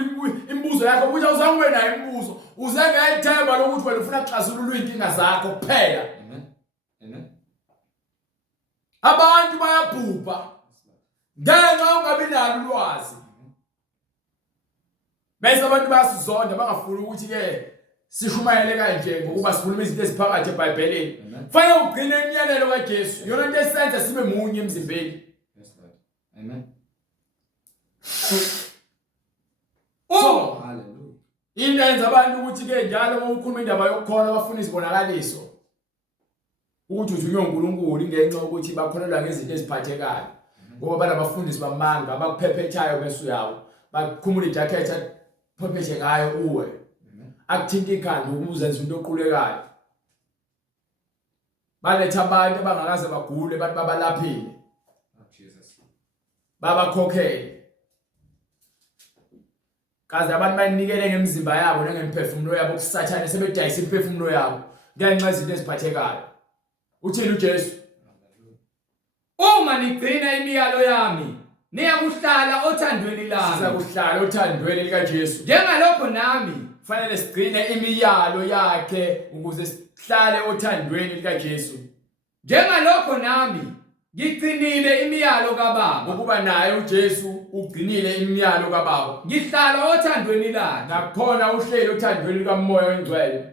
imibuzo yakho ukuthi awuzange ube nayo imibuzo, uze ngethemba lokuthi wena ufuna ukuxazulula inkinga zakho kuphela. Amen. Amen. Abantu bayabhubha ngenxa ungabi nalo ulwazi. Bese abantu bayasizonda bangafuni ukuthi ke sishumayele kanje ngokuba sikhuluma izinto eziphakathi eBhayibhelini. Kufanele ugcine imiyalelo kaJesu. Yona into esenza sibe munye emzimbeni. Yes, Lord. Amen. So, hallelujah. into yenza abantu ukuthi ke njalo uma ukhuluma indaba yokukholwa bafuna izibonakaliso. Ukuthi uthunywe uNkulunkulu ngenxa ukuthi bakholelwa ngezinto eziphathekayo. Ngoba banabafundisi bamanga abakuphephethayo bese uyawo. Bakhumula ijacket phephethe ngayo uwe. Akuthinta ikhanda ukuze enze into oqulekayo. Baletha abantu abangakaze bagule bathi babalaphile. Jesus. Babakhokhele. Kaze abantu banikele ngemizimba yabo nangemphefumulo yabo kusathane sebedayisa imphefumulo yabo ngenxa yezinto eziphathekayo. Uthini uJesu? Uma nigcina imiyalo yami, niyakuhlala othandweni lami. Siza kuhlala othandweni likaJesu. Njengalokho nami Kufanele sigcine imiyalo yakhe ukuze sihlale othandweni likaJesu. njengalokho nami ngigcinile imiyalo kaBaba. Ngokuba naye uJesu ugcinile imiyalo kaBaba. Ngihlala othandweni lakhe. Nakhona uhleli othandweni likaMoya oNgcwele.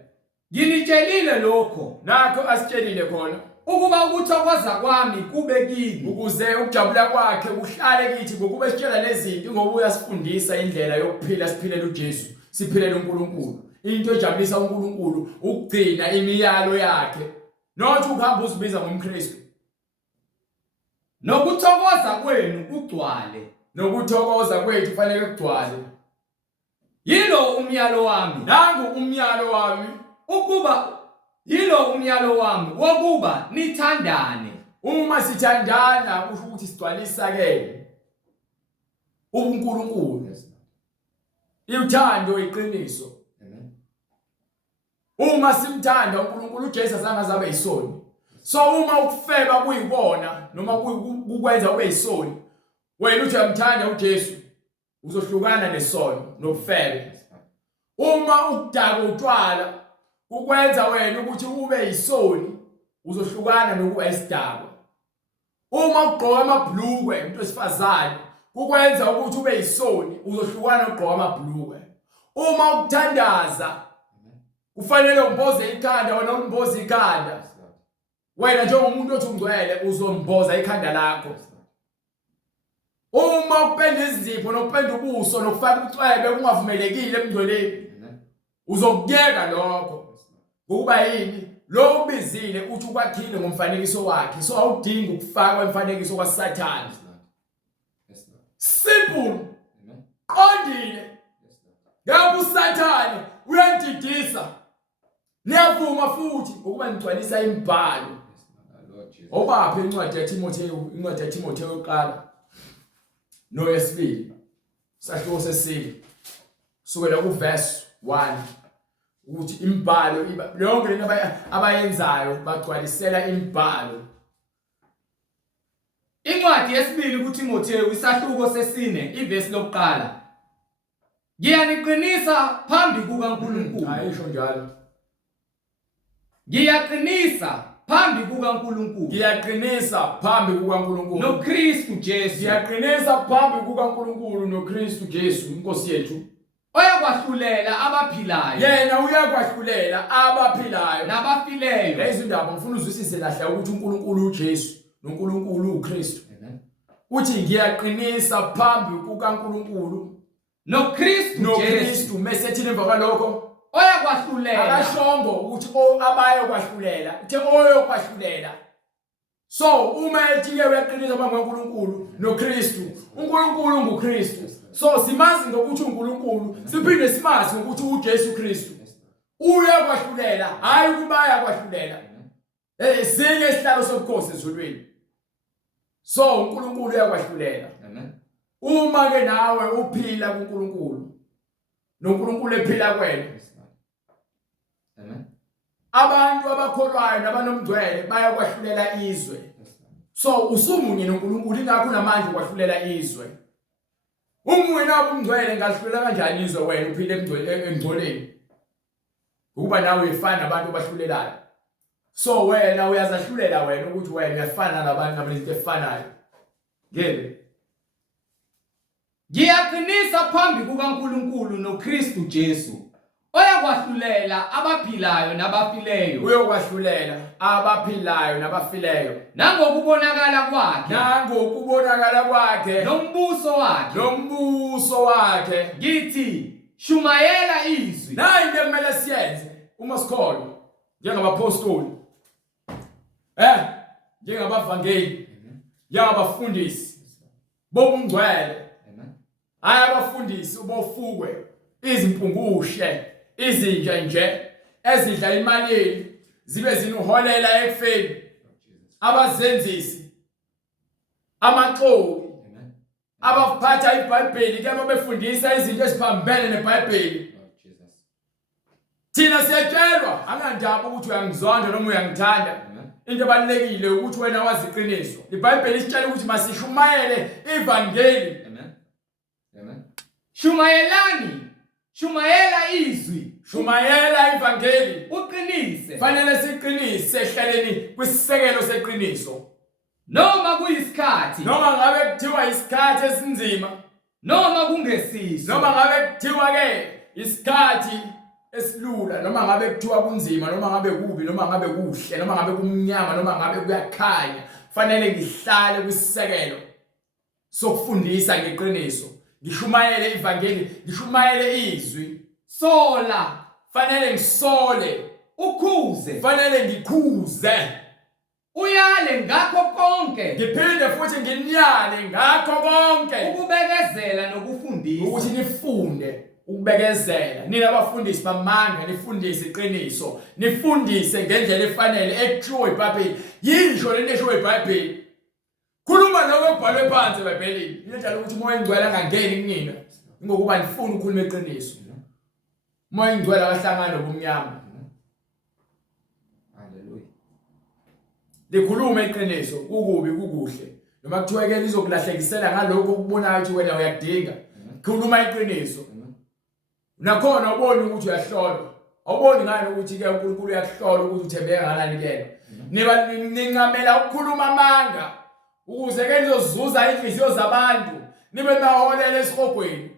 Nginitshelile lokho Nakho asitshelile khona ukuba ukuthokoza kwami kube kini. ukuze ukujabula kwakhe kuhlale kithi ngokuba sitshela lezinto ngoba uyasifundisa indlela yokuphila siphilela uJesu, siphilela uNkulunkulu. Into ejabulisa uNkulunkulu ukugcina imiyalo yakhe. Nothi ukuhamba uzibiza ngomKristu. Nokuthokoza kwenu kugcwale. Nokuthokoza kwethu kufanele kugcwale. Yilo umyalo wami. Nangu umyalo wami umyalo wami wokuba nithandane. Uma sithandana kusho ukuthi sigcwalisa ke uNkulunkulu. Uthando iqiniso. Amen. Uma simthanda uNkulunkulu uJesu asangazabe yisoni. So uma ukufeba kuyibona noma kukwenza ube yisoni, wena uthi uyamthanda uJesu uzohlukana nesono nokufeba. Uma ukudaka utshwala ukwenza wena ukuthi ube yisoni uzohlukana nokuba isidakwa. Uma ugqoka amabhlukwe umuntu wesifazane ukwenza ukuthi ube yisoni uzohlukana nokugqoka amabhlukwe. Uma ukuthandaza kufanele umboze ikhanda wena umboze ikhanda. Wena njengomuntu othi ungcwele uzomboza ikhanda lakho. Uma upenda izipho nokupenda ubuso nokufaka ucwebe kungavumelekile emngcweleni uzokuyeka lokho. Ngokuba yini? Lo ubizile uthi ukwakhile ngomfanekiso wakhe, so awudingi ukufakwa emfanekiso kaSathane. Simple. Qondile. Ngabe uSathane uyandidisa. Niyavuma futhi ngokuba ngigcwalisa imibhalo. Obaphe incwadi yaTimotheo yokuqala noyesibili. Sahluko sesibili. Sukela kuverse 1 ukuthi imibhalo yonke lento abayenzayo bagcwalisela imibhalo. Incwadi yesibili kuTimotheo isahluko sesine ivesi lokuqala. Ngiyaniqinisa phambi kukaNkulunkulu. Ayisho njalo. Ngiyaqinisa phambi kukaNkulunkulu. Ngiyaqinisa phambi kukaNkulunkulu. NoKristu Jesu. Ngiyaqinisa phambi kukaNkulunkulu noKristu Jesu inkosi yethu. Oyakwahlulela abaphilayo. Yena uyakwahlulela abaphilayo nabafileyo. Lezi ndaba ngifuna uzwisise kahle ukuthi uNkulunkulu uJesu noNkulunkulu uKristu. Amen. Uthi ngiyaqinisa phambi kukaNkulunkulu noKristu mesethile emva kwalokho oyakwahlulela. Akashongo ukuthi abaye kwahlulela, uthe oyokwahlulela So uma ethi uyaqiniswa uNkulunkulu noKristu, uNkulunkulu nguKristu. So simazi ngokuthi uNkulunkulu, siphinde simazi ngokuthi uJesu Kristu uyakwahlulela, hayi kuba ayakwahlulela. Singe isihlalo sobukhosi ezulwini. So uNkulunkulu uyakwahlulela. Amen. Uma ke nawe uphila kuNkulunkulu, noNkulunkulu ephila kwena. Amen. Abantu abakholwayo nabanomgcwele bayakwahlulela izwe. So usumunye noNkulunkulu ingakho namanje ukwahlulela izwe. Umunye nabo umgcwele ngahlulela kanjani izwe wena uphile emgcoleni? Ukuba nawe uyafana nabantu abahlulelayo. So wena uyazahlulela wena ukuthi wena uyafana nabantu nabantu efanayo. Ngeke Ngiyaqinisa phambi kukaNkulunkulu noKristu Jesu oyakwahlulela abaphilayo nabafileyo. Uyokwahlulela abaphilayo nabafileyo. Nangokubonakala kwakhe. Nangokubonakala kwakhe. Nombuso wakhe. Nombuso wakhe. Ngithi shumayela izwi. Nayi into ekumele siyenze uma sikholwa njengabapostoli. Njengabavangeli. Njengabafundisi. Bomngcwele. Hayi abafundisi bofukwe, izimpungushe, izinja nje ezidla imali zibe zinuholela ekufeni. Abazenzisi, amaxoki, abaphatha iBhayibheli ke befundisa izinto eziphambene neBhayibheli. Thina siyatshelwa angandaba ukuthi uyangizonda noma uyangithanda. Into ebalekile ukuthi wena wazi iqiniso. iBhayibheli isitshela ukuthi masishumayele ivangeli. Amen. Shumayela izwi. Shumayela ivangeli. Uqinise. Fanele siqinise ehlaleni kwisisekelo seqiniso. Noma kuyisikhathi. Noma ngabe kuthiwa isikhathi esinzima. Noma kungesiso. Noma ngabe kuthiwa ke isikhathi esilula. Noma ngabe kuthiwa kunzima. Noma ngabe kubi. Noma ngabe kuhle. Noma ngabe kumnyama. Noma ngabe kuyakhanya. Fanele ngihlale kwisisekelo sokufundisa ngeqiniso. Ngishumayele ivangeli, ngishumayele izwi. Sola, fanele ngisole. Ukhuze, fanele ngikhuze. Uyale ngakho konke. Ngiphinde futhi nginyale ngakho konke. Ukubekezela nokufundisa. Ukuthi nifunde ukubekezela. Nina abafundisi bamanga nifundise iqiniso. Nifundise ngendlela efanele ekuthiwa iBhayibheli. Yisho lento esho iBhayibheli. Khuluma lokho okubhalwe phansi eBhayibhelini. Into ukuthi umoya engcwele angangeni kunina. Ngokuba ngifuna ukukhuluma iqiniso. Umoya engcwele akahlangana nobumnyama. Haleluya. Likhuluma iqiniso kukubi kukuhle. Noma kuthiwa ke lizokulahlekisela ngalokho okubonayo ukuthi wena uyakudinga. Khuluma iqiniso. Nakhona ubone ukuthi uyahlolwa. Awuboni ngani ukuthi ke uNkulunkulu uyakuhlola ukuthi uthembeka ngalani ke. Niba nincamela ukukhuluma amanga. Ukuze ke lizozuza inhliziyo zabantu nibe naholela esihogweni.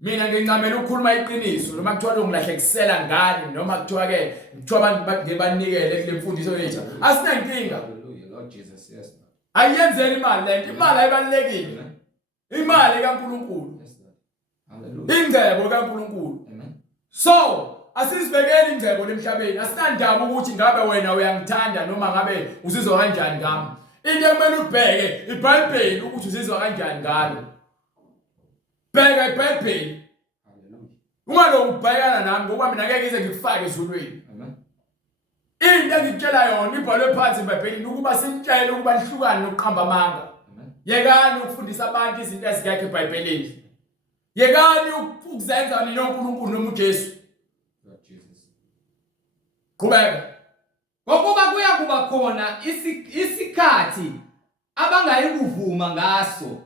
Mina ngincamela ukukhuluma iqiniso noma kuthiwa longilahlekisela ngani noma kuthiwa ke kuthiwa abantu banikele kule mfundiso yethu. Asinankinga. Hallelujah, Lord Jesus, yes. Ayenzeni imali lento. Imali ayibalekile. Imali kaNkulunkulu. Yes, Lord. Hallelujah. Ingcebo kaNkulunkulu. Amen. So, asizibekele ingcebo lemhlabeni. Asinandaba ukuthi ngabe wena uyangithanda noma ngabe uzizwa kanjani ngami. Into ekumele ubheke iBhayibheli ukuthi uzizwa kanjani ngalo. Bheka iBhayibheli. Hallelujah. Ungalo ubhekana nami ngoba mina ngeke ngize ngikufake ezulwini. Amen. Into engitshela yona ibhalwe phansi eBhayibhelini ukuba simtshele ukuba lihlukane nokuqhamba amanga. Amen. Yekani ukufundisa abantu izinto ezingekho eBhayibhelini. Yekani ukuzenza nina uNkulunkulu noma uJesu. Lord Jesus. Qhubeka. Ngokuba kuya kuba khona isikhathi abangayikuvuma ngaso.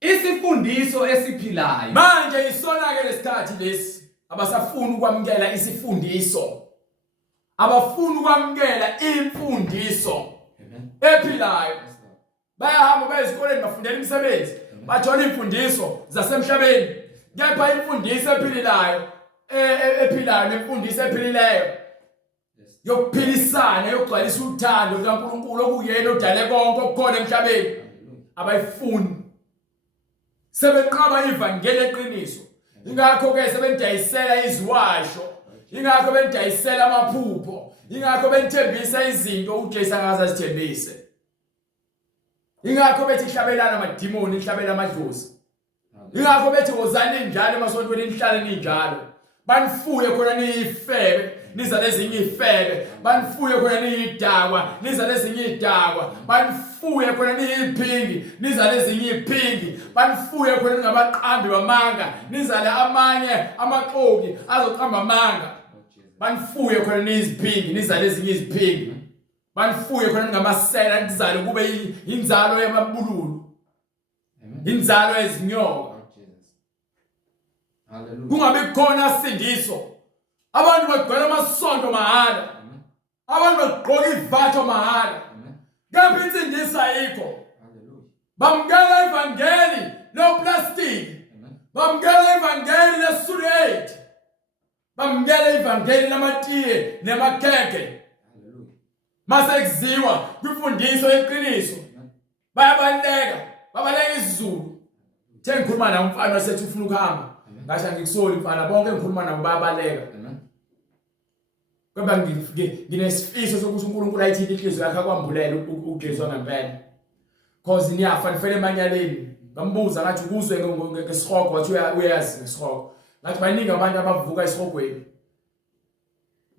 Isifundiso esiphilayo. Manje isona ke lesikhathi lesi abasafuna ukwamukela isifundiso. Abafuna ukwamukela imfundiso. Amen. Ephilayo. Bayahamba baye esikoleni bafundela imisebenzi. Bathola imfundiso zasemhlabeni. Kepha imfundiso ephilayo nemfundiso ephilileyo. Yokuphilisana yokugcwalisa uthando kaNkulunkulu okuyena odale konke okukhona emhlabeni. Abayifuni. Sebenqaba ivangeli eqiniso. Ingakho ke sebendayisela iziwasho. Ingakho bendayisela amaphupho. Ingakho benithembisa izinto uJesu angazazithembise. ingakho bethi ihlabelana amadimoni ihlabela amadlozi ingakho bethi wozani njalo emasontweni nihlale ninjalo banifuye khona niyifebe niza lezinye ifebe banifuye khona niyidakwa niza lezinye idakwa banifuye khona niyiphingi niza lezinye iphingi banifuye khona ngabaqambi bamanga niza la amanye amaxoki azoqamba amanga banifuye khona niyiziphingi niza lezinye iziphingi banifuye khona ngamasela nizale kube inzalo yamabululu inzalo ezinyoka kungabe khona sindiso abantu bagcwala amasonto mahala abantu bagqoka ivatho mahala kepha insindiso ayikho bamkela ivangeli lo-plastic bamkela ivangeli le-suit bamkela ivangeli lamatiye nemakhekhe mase kuziwa kwifundiso yeqiniso bayabaleka babaleka isiZulu the ngikhuluma nawe umfana wasethi ufuna ukuhamba ngasho angikusoli mfana bonke ngikhuluma nabo bayabaleka kodwa nginesifiso sokuthi uNkulunkulu ayithinte inhliziyo yakhe akwambulela uJesu ngempela cause niyafa nifele emanyaleni ngambuza ngathi ukuzwe ngesihoko wathi uyazi ngesihoko ngathi baningi abantu abavuka esihogweni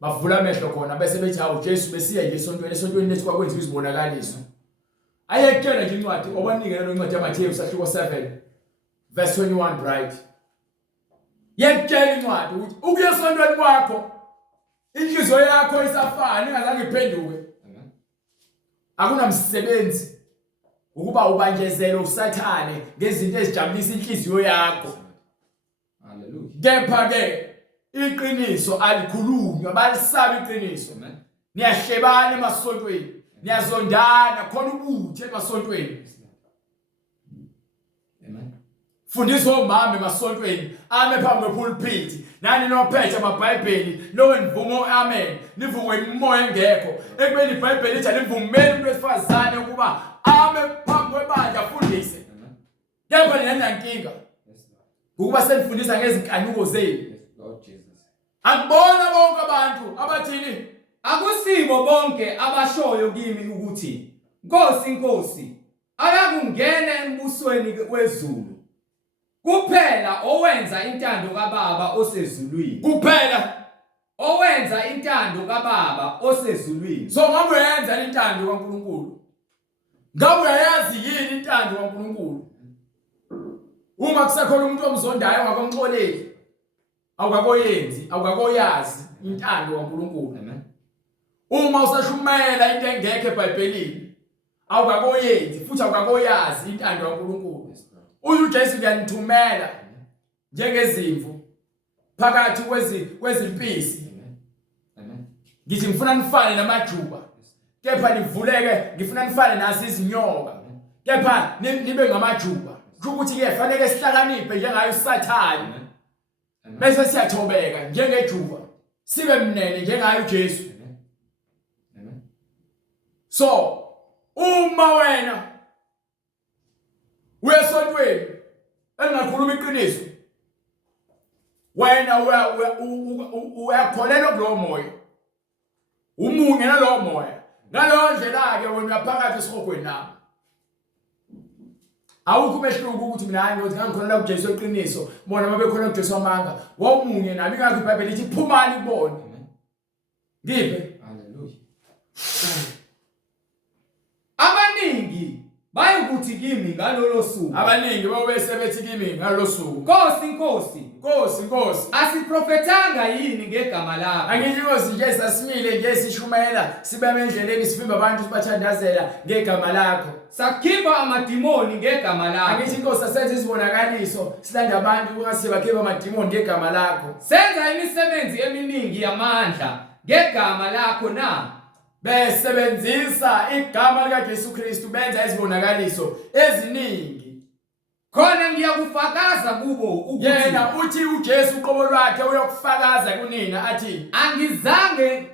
bavula amehlo khona bese bethi hawu Jesu besiya nje esontweni lethi kwakwenziwa izibonakaliso ayekela nje incwadi obaningena noncwadi yaMathewu sahluko 7 verse 21 right yekela incwadi ukuthi ukuya esontweni kwakho inhliziyo yakho isafana ingazange iphenduke akunamsebenzi ukuba ubanjezele usathane ngezinto ezijabulisa inhliziyo yakho haleluya kepha ke iqiniso alikhulunywa balisabe iqiniso niyahlebana emasontweni niyazondana khona ubuthe emasontweni amen fundisa omama emasontweni ame phambi kwepulpit nani nophethe amabhayibheli lo nivumo amen nivumo imoya engekho ekubeni iBhayibheli lithi alivumeli umuntu wesifazane ukuba ame phambi kwebandla afundise kepha nina nkinga ukuba senifundisa ngezinkanyuko zenu akubona bonke abantu abathini akusibo bonke abashoyo kimi ukuthi Nkosi Nkosi akakungena embusweni wezulu kuphela owenza intando kaBaba osezulwini kuphela owenza intando kaBaba osezulwini so ngabe uyenza intando kaNkulunkulu ngabe uyayazi yini intando kaNkulunkulu uma kusekhona umuntu omzondayo ngakomxoleli awukakoyazi intando kaNkulunkulu amen uma usashumela into engekho eBhayibhelini awukakoyenzi futhi awukakoyazi intando kaNkulunkulu uJesu uyanithumela njengezimvu phakathi kwezimpisi amen ngithi ngifuna nifane namajuba kepha nivuleke ngifuna nifane nasi izinyoka kepha nibe ngamajuba ukuthi ke fanele sihlakaniphe njengayo uSathane bese siyathobeka njengejuba sibe mnene njengayo uJesu amen so uma wena uyesontweni engakhuluma iqiniso wena uyakholelwa kulowo moya umunye nalowo moya ngaleyo ndlela ke wena uyaphakathi esihogweni nami awukho umehluko ukuthi mina hayi ngothi ngangikholelwa kuJesu eqiniso bona babekholelwa kuJesu amanga wawumunye nami ingakho iBhayibheli lithi phumani kubona ngiphe haleluya abaningi bayukuthi kimi ngalolo suku abaningi bawubese bethi kimi ngalolo suku Nkosi Nkosi Nkosi Nkosi asiprofethanga yini ngegama lakho angithi Nkosi nje sasimile nje sishumela sibeme endleleni sivimba abantu sibathandazela ngegama lakho sakhipha amadimoni ngegama lakho angithi Nkosi asenze izibonakaliso silanda abantu kungasiba bakhipha amadimoni ngegama lakho senza imisebenzi eminingi yamandla ngegama lakho na besebenzisa igama likaJesu Kristu benza izibonakaliso eziningi khona ngiyakufakaza kubo ukuthi yena uthi uJesu uqobo lwakhe uyokufakaza kunina athi angizange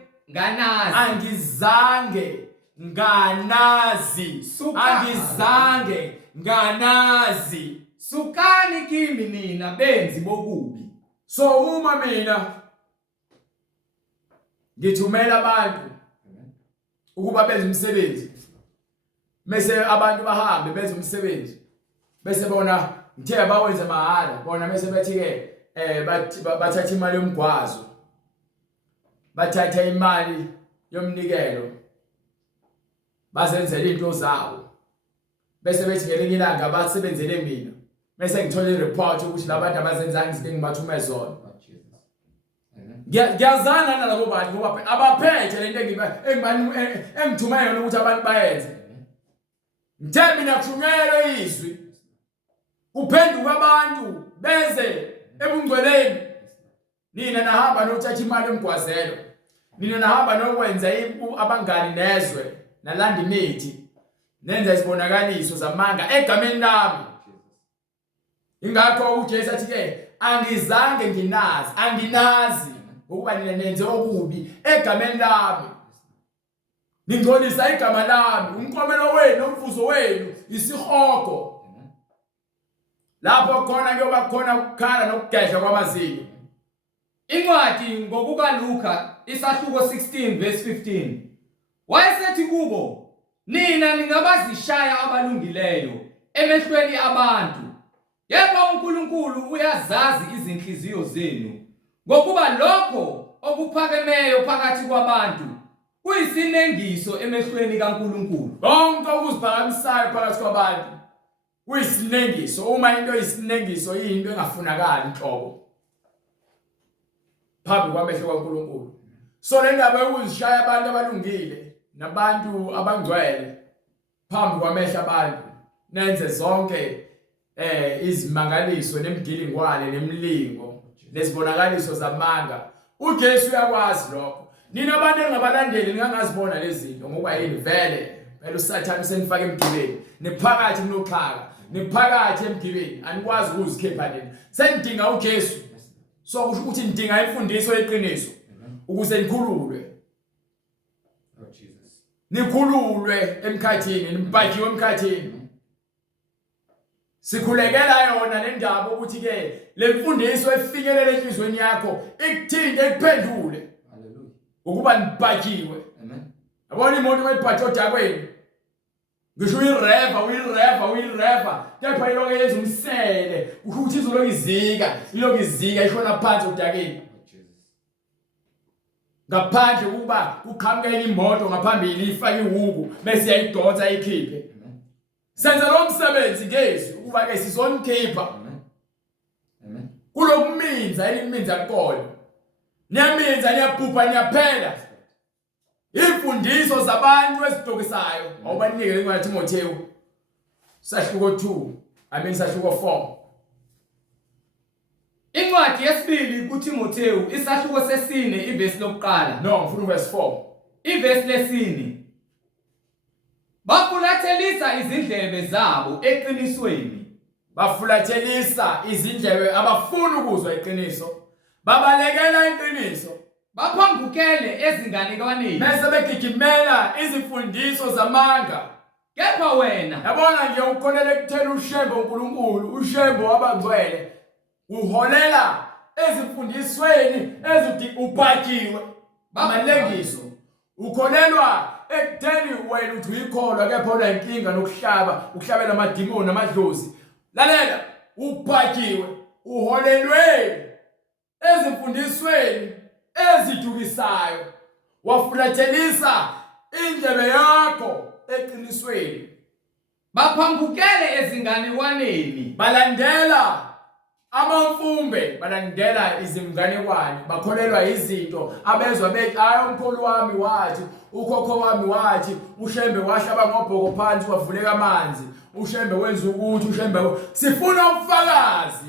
nganazi sukani kimi nina benzi bokubi so uma mina ngithumela abantu ukuba benze umsebenzi Mase abantu bahambe benze umsebenzi. Bese bona ngithe bawenze mahala. Bona mase bathi ke bathatha imali yomgwazo. Bathatha imali yomnikelo. Bazenzele into zabo. Bese bethi ngelinye ilanga basebenzele mina. Mase ngithola ireport ukuthi labantu abazenzanga izinto engibathume zona. Ngiyazana nalabo bantu ngoba abaphethe lento engithume yona ukuthi abantu bayenze. Ngithe mina kushungelwe izwi. Kuphenduka abantu beze ebungcweleni. Nina nahamba nothatha imali emgwazelo. Nina nahamba nokwenza abangani nezwe nalanda imithi. Nenza isibonakaliso zamanga egameni lami. Ingakho uJesu athi ke angizange anginazi ukuba nina nenze okubi egameni lami. Ningcolisa igama lami, umklomelo wenu nomvuzo wenu isihogo. Lapho khona kuyoba khona ukukhala nokugedla kwamazinyo. Incwadi ngokukaLuka isahluko 16 verse 15. Wayesethi kubo, nina ningabazishaya abalungileyo emehlweni abantu. Yebo uNkulunkulu uyazazi izinhliziyo zenu. Ngokuba lokho okuphakemeyo phakathi kwabantu kuyisinengiso emehlweni kaNkulunkulu. Konke okuziphakamisayo phakathi kwabantu kuyisinengiso. Uma into isinengiso into engafunakali inhlobo phambi kwamehlo kaNkulunkulu. So le ndaba yokuzishaya abantu abalungile nabantu abangcwele phambi kwamehlo abantu nenze zonke izimangaliso nemgilingwane nemlingo lesibonakaliso zamanga. uJesu uyakwazi lokho. Nina abantu engabalandeli ningangazibona lezi zinto ngoba yini vele uSathane senifaka emgibeni. Niphakathi kunoxhaka, niphakathi emgibeni, anikwazi ukuzikhipha nina. Senidinga uJesu. So kusho ukuthi nidinga imfundiso yeqiniso ukuze nikhululwe. Nikhululwe emkhathini, nibhajiwe emkhathini. Sikhulekela yona le ndaba ukuthi ke le mfundiso efikelele enhlizweni yakho ikuthinte ikuphendule. Hallelujah. Ukuba nibhajiwe. Amen. Yabona imoto mayibhajoda kwenu. Ngisho uyireva kepha iloko yenza umsele ukuthi izolo izika ishona phansi udakeni. Ngaphandle ukuba kuqhamuke imoto ngaphambili ifake ihuku bese iyayidonsa ikhiphe. Senza lo msebenzi ngezi ukuba ke sizonikhipha. Amen. Kulokuminza eliminza kuqolo. Niyaminza niyabhubha niyaphela. Imfundiso zabantu esidokisayo awubanikele incwadi Timotheo sahluko 2 sahluko 4. Incwadi yesibili kuTimotheo isahluko sesine ivesi lokuqala. No, ngifuna verse 4. Ivesi lesine. Bafulathelisa izindlebe zabo eqinisweni. Bafulathelisa izindlebe abafuna ukuzwa iqiniso. Babalekela iqiniso. Baphambukele ezinganekwaneni. Bese begijimela izimfundiso zamanga. Kepha wena yabona nje ukholele ekuthela ushembo uNkulunkulu, ushembo wabangcwele uholela ezimfundisweni ubhajiwe amalengiso. Ukholelwa ekutheni wena uthi uyikholwa kepha unenkinga ukuhlabela amadimoni namadlozi. Lalela, ubhajiwe, uholelwe ezimfundisweni ezidukisayo. Wafulathelisa indlebe yakho eqinisweni. baphambukele ezinganekwaneni. Balandela amamfumbe, balandela izinganekwane, bakholelwa izinto abezwa bethi hayi umkhulu wami wathi, ukhokho wami wathi, ushembe wahlaba ngobhoko phansi wavuleka amanzi, ushembe wenza ukuthi, ushembe sifuna ubufakazi.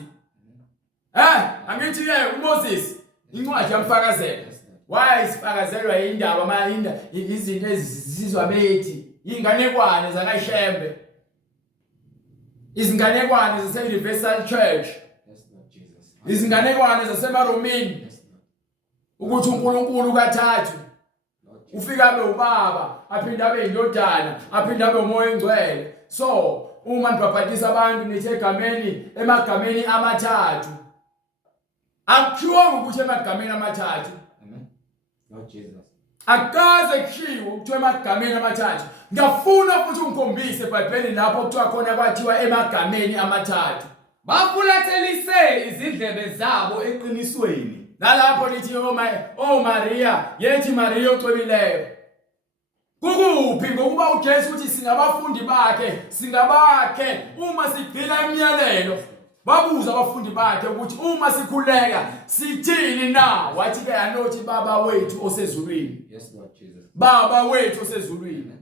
Angithi ke uMoses incwadi yamfakazela. Why isifakazelwa indaba izinto ezizizwa bethi inganekwane zakaShembe, izinganekwane zase-Universal Church, izinganekwane zasemaromini, ukuthi uNkulunkulu kathathu ufika abe ubaba, aphinde abe indodana, aphinde abe umoya engcwele. So uma nibhabhatisa abantu nithi emagameni amathathu, akushiwo ukuthi emagameni amathathu. Amen. Lord Jesus. Akaze kushiwo kuthiwa emagameni amathathu. Ngiyafuna futhi ungikhombise eBhayibhelini lapho kuthiwa khona kwathiwa emagameni amathathu. Bafulathelise izindlebe zabo eqinisweni. Nalapho lithi oh Maria, yethi Maria ocwebileyo. Kukuphi ngokuba uJesu uthi singabafundi bakhe, singabakhe uma sigcina imiyalelo. Babuza abafundi bakhe ukuthi uma sikhuleka sithini na? Wathi ke anothi baba wethu osezulwini. Yes Lord Jesus. Baba wethu osezulwini.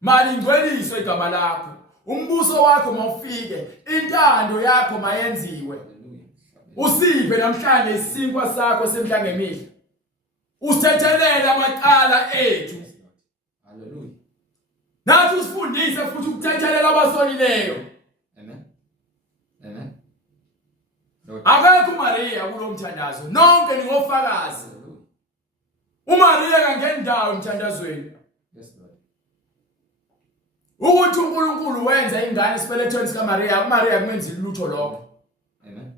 Malingcweliswe igama lakho. Umbuso wakho mawufike, intando yakho mayenziwe. Usiphe namhlanje isinkwa sakho semhla ngemihla. Usithethelele amacala ethu. Hallelujah. Nathi usifundise futhi ukuthethelela abasolileyo. Amen. Amen. Akekho uMaria kulo mthandazo. Nonke ningofakazi. uMaria kangendawo emthandazweni. Yes Lord. Ukuthi uNkulunkulu wenza ingane esibelethweni sikaMaria, uMaria kumenzi lutho lokho. Amen.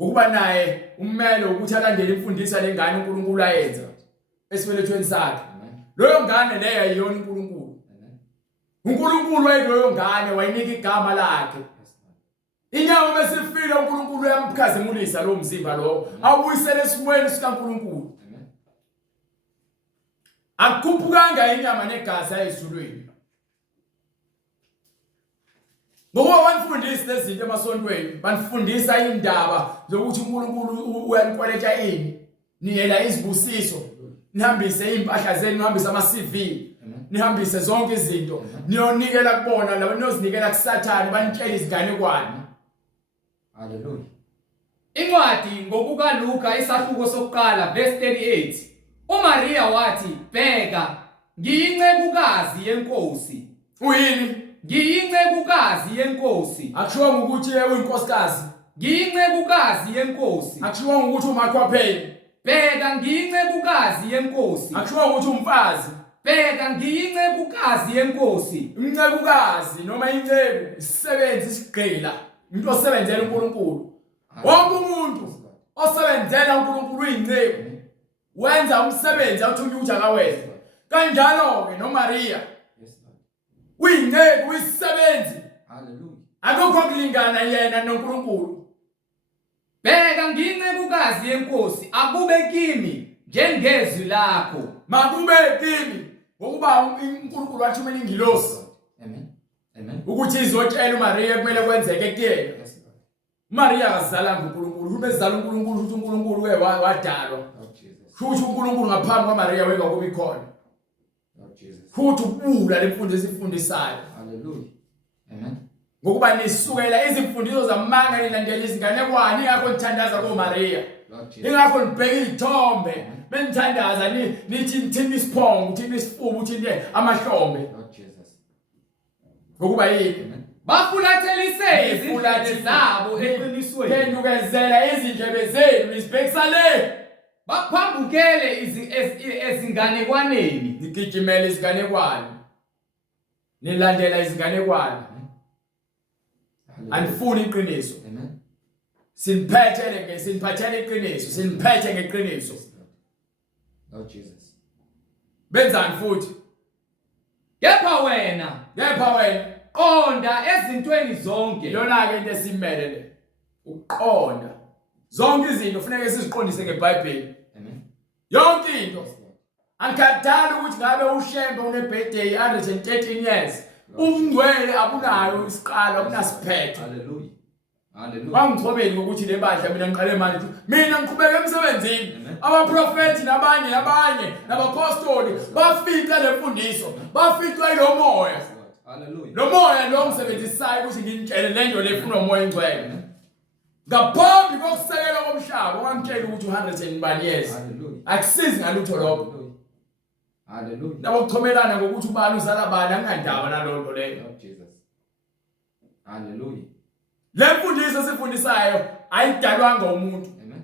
Ngokuba naye ummeli ukuthi alandele imfundiso lengane uNkulunkulu ayenza esibelethweni sakhe. Loyo ngane leyo ayiyona uNkulunkulu. uNkulunkulu wayiloyo ngane wayinika igama lakhe. Inyawo besifile uNkulunkulu uyamkhazimulisa lo mzimba lo, awuyisele esimweni sikaNkulunkulu. Akukhuphukanga inyama negazi ayizulwini. Ngoba banifundisa lezi zinto emasontweni, banifundisa indaba zokuthi uNkulunkulu uyanikweleta ini, niyela izibusiso, nihambise impahla zenu, nihambise ama-CV, nihambise zonke izinto, niyonikela kubona labo niyozinikela kuSathane banitshela izinganekwane. Hallelujah. Incwadi ngokukaLuka isahluko sokuqala verse 38. uMaria wathi, "Bheka, ngiyincekukazi yenkosi." Uyini? Ngiyincekukazi yenkosi. Akushiwo ukuthi uyinkosikazi. Ngiyincekukazi yenkosi. Akushiwo ukuthi umakhwapheni. Bheka, ngiyincekukazi yenkosi. Akushiwo ukuthi umfazi. Bheka, ngiyincekukazi yenkosi. Incekukazi noma inceku isisebenzi isigqila, umuntu osebenzela uNkulunkulu. Wonke umuntu osebenzela uNkulunkulu uyinceku. Wenza umsebenzi awuthunywa ukuthi akawenze. Kanjalo ke noMaria. Uyinceku, uyisebenzi. Hallelujah. Akukho kulingana yena noNkulunkulu. Bheka, ngiyincekukazi yenkosi, akube kimi njengezwi lakho. Makube kimi ngokuba uNkulunkulu wathumela ingilosi. Amen. Amen. Ukuthi izotshela uMaria kumele kwenzeke kuyena. Maria akazalanga uNkulunkulu, ubezala uNkulunkulu ukuthi uNkulunkulu wadalwa. Futhi uNkulunkulu ngaphambi kwaMaria wengakubi khona. Futhi ubula lemfundiso esifundisayo. Hallelujah. Amen. Ngokuba nisukela izimfundiso zamanga nilandela izinganekwane ingakho nithandaza koMaria. Ingakho nibheka izithombe, benithandaza nithi thina isiphongo, thina isifuba, thina amahlombe. Lord Jesus. Ngokuba yini? Bafulathelise izindlebe zabo eqinisweni. Phendukezela izindlebe zenu nizibhekisa le. Baphambukele ezinganekwaneni. Nigijimela izinganekwane. Nilandela izinganekwane. Anifuni iqiniso. Amen. Siniphathele iqiniso, siniphethe ngeqiniso. Lord Jesus. Benzani futhi? Kepha wena Qonda ezintweni zonke. Yona ke into esimele le. Uqonda. Zonke izinto kufanele siziqondise ngeBhayibheli. Amen. Yonke into. Angikhathali ukuthi ngabe ushembe une-birthday 113 years. Ungcwele abunayo isiqalo, akunasiphetho. Hallelujah. Hallelujah. Bangichobeni ngokuthi le badla mina ngiqale manje mina ngiqhubeka emsebenzini. Abaprofeti nabanye nabapostoli bafika lemfundiso, bafika lo moya. Hallelujah. Lo moya lo ngisebenzisayo ukuthi ngintshele lento lefuna umoya engcwele. Ngaphambi kokusekela komhlaba wangitshela ukuthi 101 years. Hallelujah. Akusizi ngalutho lokho. Hallelujah. Nabo kuxhomelana ngokuthi ubani uzala bani angandaba nalonto leyo. Lord Jesus. Hallelujah. Le mfundiso sifundisayo ayidalwanga umuntu. Amen.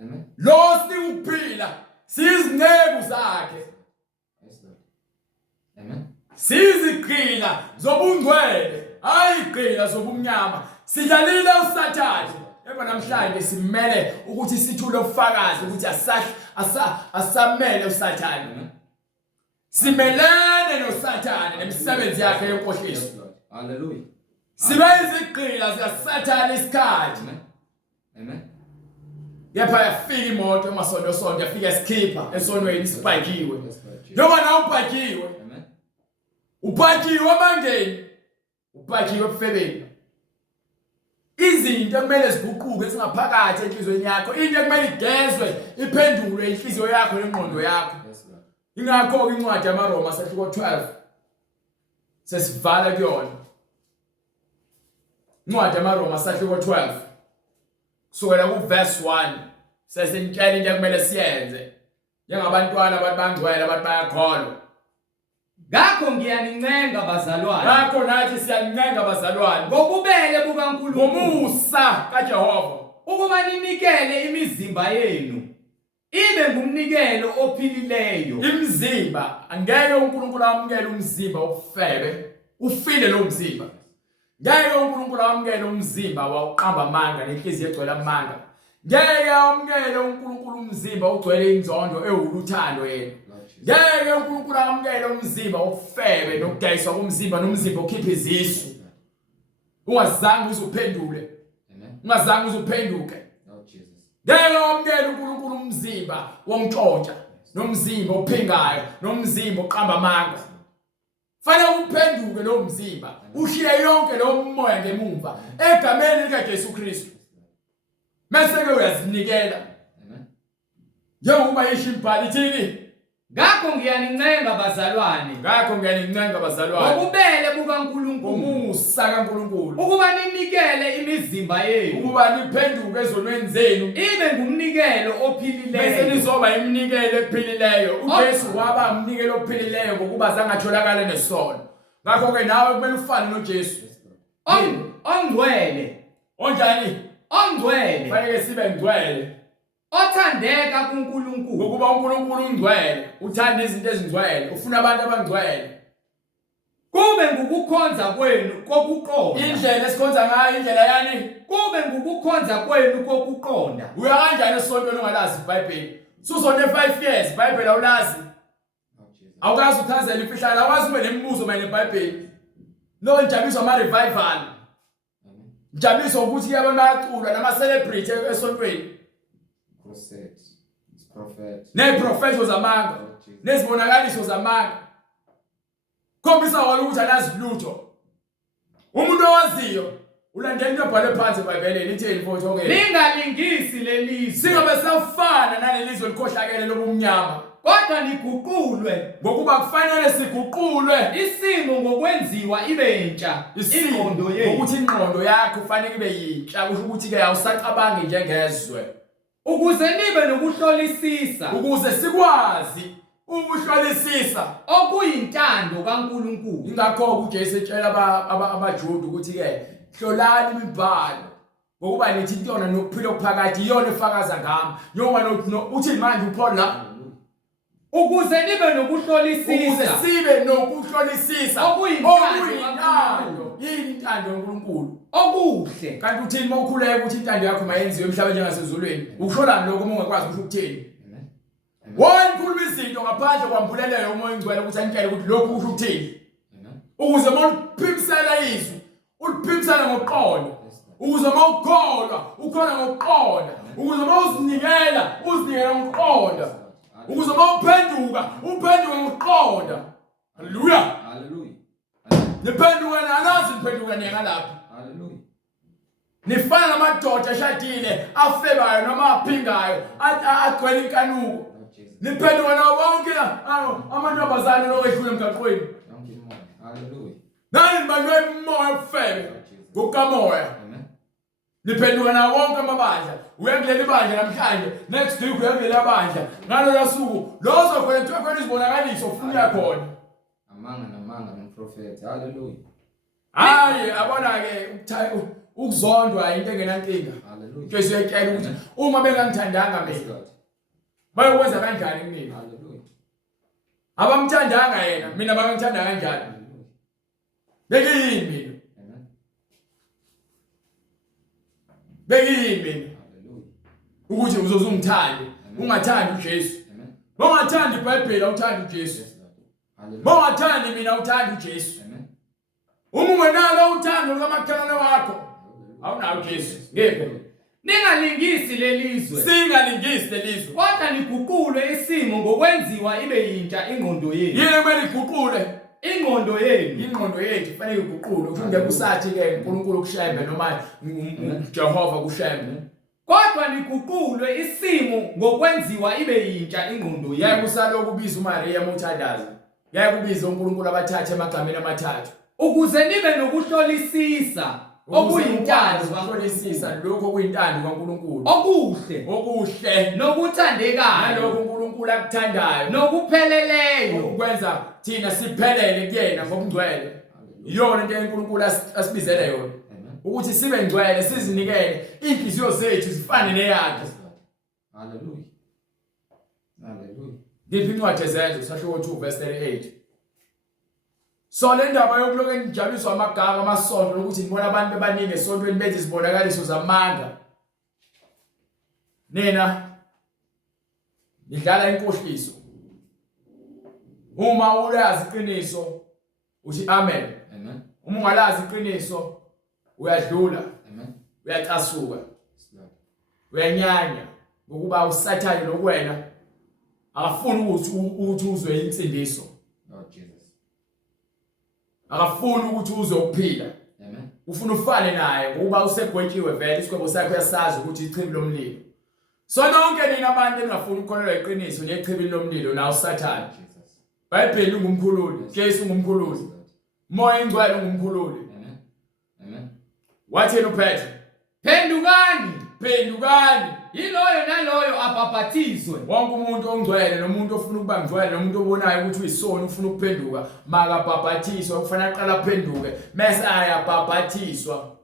Amen. Lo sikuphila sizinceku zakhe. Yes Lord. Amen. Sizigqila zobungcwele, ayigqila zobumnyama. Sidlalile uSathane kepha namhlanje simele ukuthi sithule ubufakazi ukuthi asamele uSathane. Simelene noSathane nemisebenzi yakhe yenkohliso. Hallelujah. Sibe izigqila zikaSathane isikhathi. Amen. Yepha yafika imoto emasonto yafika esikhipha esonweni isibhakiwe. Noma na ubhakiwe. Amen. Ubhakiwe abangeni. Ubhakiwe ebufebeni. Izinto ekumele ziguquke singaphakathi enhlizweni yakho, into ekumele igezwe iphendulwe inhliziyo yakho nengqondo yakho. Ingakho incwadi yamaRoma sahluko 12 sesivala kuyona. Incwadi yamaRoma sahluko 12 kusukela kuverse 1 sesimtshela into ekumele siyenze njengabantwana abantu bangcwele abantu bayakholwa. Ngakho ngiyanincenga bazalwane. Ngakho nathi siyanincenga bazalwane Ngobubele bukaNkulunkulu. ngomusa kaJehova Ukuba ninikele imizimba yenu ibe ngumnikelo ophilileyo. imizimba angeke uNkulunkulu amukele umzimba ofebe ufile lo mzimba. Ngeke uNkulunkulu amukele umzimba wawuqamba amanga nenhliziyo egcwele amanga. Ngeke amukele uNkulunkulu umzimba ogcwele inzondo ewuluthando yena. Ngeke uNkulunkulu amukele umzimba ofebe nokudayiswa komzimba nomzimba okhipha izisu. Ungazange uzuphendule. Amen. Ungazange uzuphenduke. Oh Jesus. Ngeke amukele uNkulunkulu umzimba womtshontsha nomzimba ophingayo nomzimba oqamba amanga. Fanele uphenduke lo mzimba ushiye yonke lo moya ngemuva egameni likaJesu Kristu. Mase ke uyazinikela. Amen. Njengoba isho imbhalo ithini? Ngakho ngiyanincenga bazalwane. Ngakho ngiyanincenga bazalwane Ngobubele bukaNkulunkulu. ngomusa kaNkulunkulu Ukuba ninikele imizimba yenu ukuba niphenduke ezonweni zenu ibe ngumnikelo bese ophilileyo. nizoba iminikelo ephilileyo. uJesu waba umnikelo ophilileyo ngokuba zangatholakala nesono. Ngakho ke nawe kumele ufane noJesu. Ongcwele. Onjani? Ongcwele. Fanele sibe ngcwele Othandeka kuNkulunkulu. ngokuba uNkulunkulu ungcwele, uthanda izinto ezingcwele, ufuna abantu abangcwele. Kube ngukukhonza kwenu kokuqonda. Indlela esikhonza ngayo indlela yani Kube ngukukhonza kwenu kokuqonda. uya kanjani esontweni ungalazi iBhayibheli? Susonto 5 years iBhayibheli awulazi. Oh Jesus. Awukazi uchazela imfihlakalo, awukazi ube nemibuzo mayelana neBhayibheli. Lo njabiswa ama revival. Amen. Njabiswa ukuthi abantu bayacula nama celebrate esontweni. Prophet. It's prophet. Neprofesho zamanga, nezibonakaliso zamanga. Khombisa wona ukuthi alazi lutho. Umuntu owaziyo ulandela into ebhalwe phansi eBhayibhelini ithini mfowethu ongeke. Lingalingisi lelizwe. Singabe safana nalelizwe likhohlakele lobumnyama. Kodwa liguqulwe Ngokuba kufanele siguqulwe isimo ngokwenziwa ibe entsha ingqondo yethu. ukuthi ingqondo yakho kufanele ibe yintsha, kusho ukuthi ke awusacabangi njengezwe. Ukuze nibe nokuhlolisisa Ukuze sikwazi ukuhlolisisa okuyintando kaNkulunkulu. ingakho uJesu etshela abaJuda ukuthi ke hlolani imibhalo ngokuba nithi intona nokuphila okuphakathi iyona efakaza ngami. Njengoba uthi manje uPaul la Ukuze nibe ukuze nokuhlolisisa sibe nokuhlolisisa okuyintando. Yini intando yoNkulunkulu? okuhle. Kanti uthini mawukhuleka ukuthi intando yakho mayenziwe emhlabeni njengasezulwini? Ukusholani lokho uma ungakwazi ukuthi ukuthini? Amen. Wona ukhuluma izinto ngaphandle kwambulelelo umoya ongcwele ukuthi anitshele ukuthi lokhu kusho ukuthini. Amen. Ukuze mawuphimsela izwi, uliphimisana ngokuqonda. Ukuze mawukholwa, ukholwa ngokuqonda. Ukuze mawuzinikela, uzinikela ngokuqonda. Ukuze mawuphenduka, uphenduke ngokuqonda. Haleluya. Hallelujah. Niphenduka nalazi niphenduka ngalapha. Hallelujah. Nifana namadoda eshadile afebayo noma aphingayo agcwele inkanuko. Oh Jesus. Niphenduka nawo bonke amantombazane lokwehlule emgaqweni. Thank you, Lord. Hallelujah. Nani nibanjwe umoya ofebe ngokukamoya. Amen. Niphenduka nawo wonke amabandla. Uya kuleli bandla namhlanje, next week uya kuleli bandla. Ngalolu suku lozo kwena izibonakaliso ufuna khona. Amanga nomprofeti. Hallelujah. Hayi abona ke ukuzondwa into engenankinga. Hallelujah. Jesu uyatshela ukuthi uma bengangithandanga Yes, mina Lord. bayokwenza kanjani kimi? Hallelujah. Abamthandanga yena, mina bangithanda kanjani? Hallelujah. Bekuyini mina? Amen. bekini mina ukuthi uzozungithande ungathandi uJesu ungathandi iBhayibheli awuthandi uJesu ungathandi mina awuthandi uJesu uma ungenalo uthando lukamakhelwane wakho awunawo uJesu ngephi Ningalingisi lelizwe. Singalingisi lelizwe. Kodwa liguqulwe isimo ngokwenziwa ibe yintsha ingqondo yenu. Yini kumele iguqule? Ingqondo yenu. Ingqondo yethu kufanele iguqulwe. Ungeke kusathi ke uNkulunkulu kushembe noma Jehova kushembe. Kodwa liguqulwe isimo ngokwenziwa ibe yintsha ingqondo yenu. Yaye kusaloku kubiza uMaria umthandazo. Yaye kubiza uNkulunkulu abathathe emagameni amathathu. Ukuze nibe nokuhlolisisa okuyintando ukuhlolisisa lokho kuyintando kaNkulunkulu. Okuhle nokuthandekayo. Nalokho uNkulunkulu akuthandayo nokupheleleyo. Ukwenza thina siphelele kuyena ngokungcwele. Iyona into uNkulunkulu asibizele yona. Ukuthi sibe ngcwele sizinikele inhliziyo zethu zifane neyakhe. Hallelujah. Hallelujah. Ngiphi incwadi ezenzo sasho 2 verse 38. So le ndaba yokuloku enijabiswa amagama amasonto ukuthi ngibona abantu bebaningi esontweni benze izibonakaliso zamanga. Nina nidlala inkohliso. Uma ulazi iqiniso uthi amen. Amen. Uma ungalazi iqiniso uyadlula. Amen. Uyacasuka. Uyanyanya ngokuba usathane lokwena akafuni ukuthi uzwe insindiso. Lord Jesus. Akafuni ukuthi uzwe ukuphila. Amen. Ufuna ufane naye ngoba usegwetshiwe vele isikhwebo sakhe uyasazi ukuthi ichibi lomlilo. So nonke nina abantu engafuni ukukholelwa iqiniso nechibi lomlilo na usathane. Jesus. Bhayibheli ungumkhululi, Jesu ungumkhululi. Moya ingcwele ungumkhululi. Amen. Amen. Wathi uPetro, phendukani, phendukani. Yiloyo naloyo abhaphathizwe. Wonke umuntu ongcwele nomuntu ofuna ukuba ngcwele nomuntu obonayo ukuthi uyisona ufuna ukuphenduka makabhaphathiswa kufanele aqala aphenduke mase ayabhaphathiswa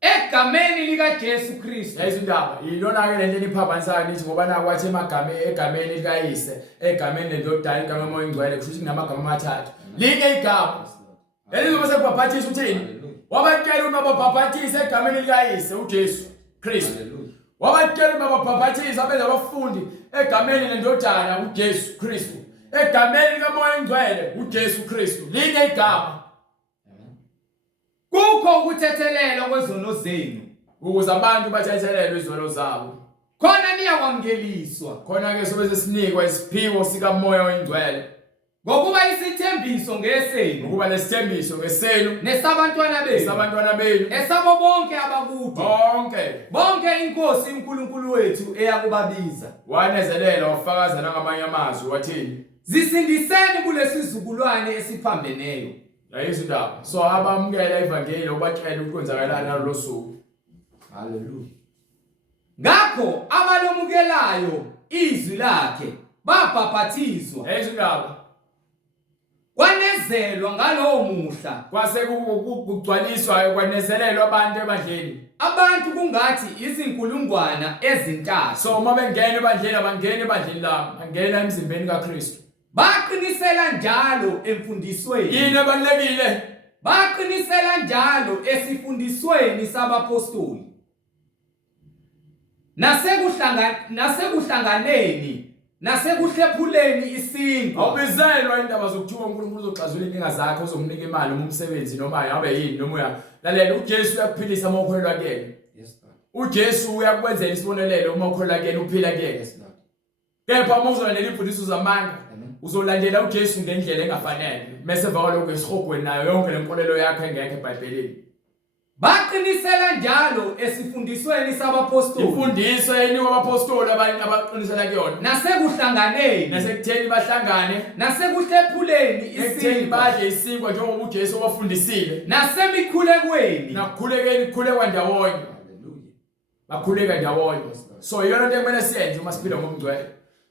egameni likaJesu Kristu. Yayizindaba yilona ke lento eniphaphanisa nithi ngoba nakwathi egameni likaYise egameni lendodana igama moya ingcwele kusho ukuthi kunamagama amathathu linye igama elizobe sekubhaphathisa uthini wabatshela uma babhaphathisa egameni likaYise uJesu Kristu wabatshela uma babhaphathisa benza abafundi egameni lendodana uJesu Kristu egameni likamoya ingcwele uJesu Kristu linye igama. Kukho ukuthethelelwa kwezono zenu ukuze abantu bathethelelwe izono zabo khona niyakwamukeliswa khona ke sobe sesinikwa isiphiwo sika moya oyingcwele ngokuba isithembiso ngesenu ngokuba lesithembiso ngesenu nesabantwana benu esabo bonke abakude bonke inkosi uNkulunkulu wethu eyakubabiza wanezelela wafakaza ngamanye amazwi wathini zisindiseni kulesizukulwane esiphambeneyo. Yayizindaba so abamukela ivangeli ubatshela ukwenzakalana nalo suku. Hallelujah. Ngakho abalomukelayo izwi lakhe babhaphathizwa. Yayizindaba kwanezelwa ngalowo muhla kwase kugcwaliswa kwanezelelwa abantu ebandleni abantu kungathi izinkulungwana ezintathu. So uma bengena ebandleni abangena ebandleni lami angena emzimbeni kaKristu baqinisela njalo emfundisweni. Yini ebalekile baqinisela njalo esifundisweni sabapostoli nasekuhlanganeni nasekuhlephuleni isinkwa. Awubizelwa indaba zokuthiwa uNkulunkulu uzoxazula inkinga zakhe uzomnika imali uma umsebenzi noma yabe yini noma uyalalela uJesu uyakuphilisa uma ukholwa kuyena. Yes God. uJesu uyakwenzela isibonelelo uma ukholwa kuyena uphila kuyena. Yes God. Kepha uma uzolandela imfundiso zamanga uzolandela uJesu ngendlela engafanele mase vakaloko esihogweni nayo yonke lenkolelo yakhe engekho eBhayibhelini. Baqinisela njalo esifundisweni sabapostoli. Imfundiso enikwa abapostoli abaqinisela kuyona nasekuhlanganeni nasekutheni bahlangane nasekuhlephuleni isinkwa badle isinkwa njengoba uJesu wafundisile nasemikhulekweni nakukhulekeni kukhulekwa ndawonye. Hallelujah. Bakhuleka ndawonye. So iyona into ekumele siyenze uma siphila ngomngcwele.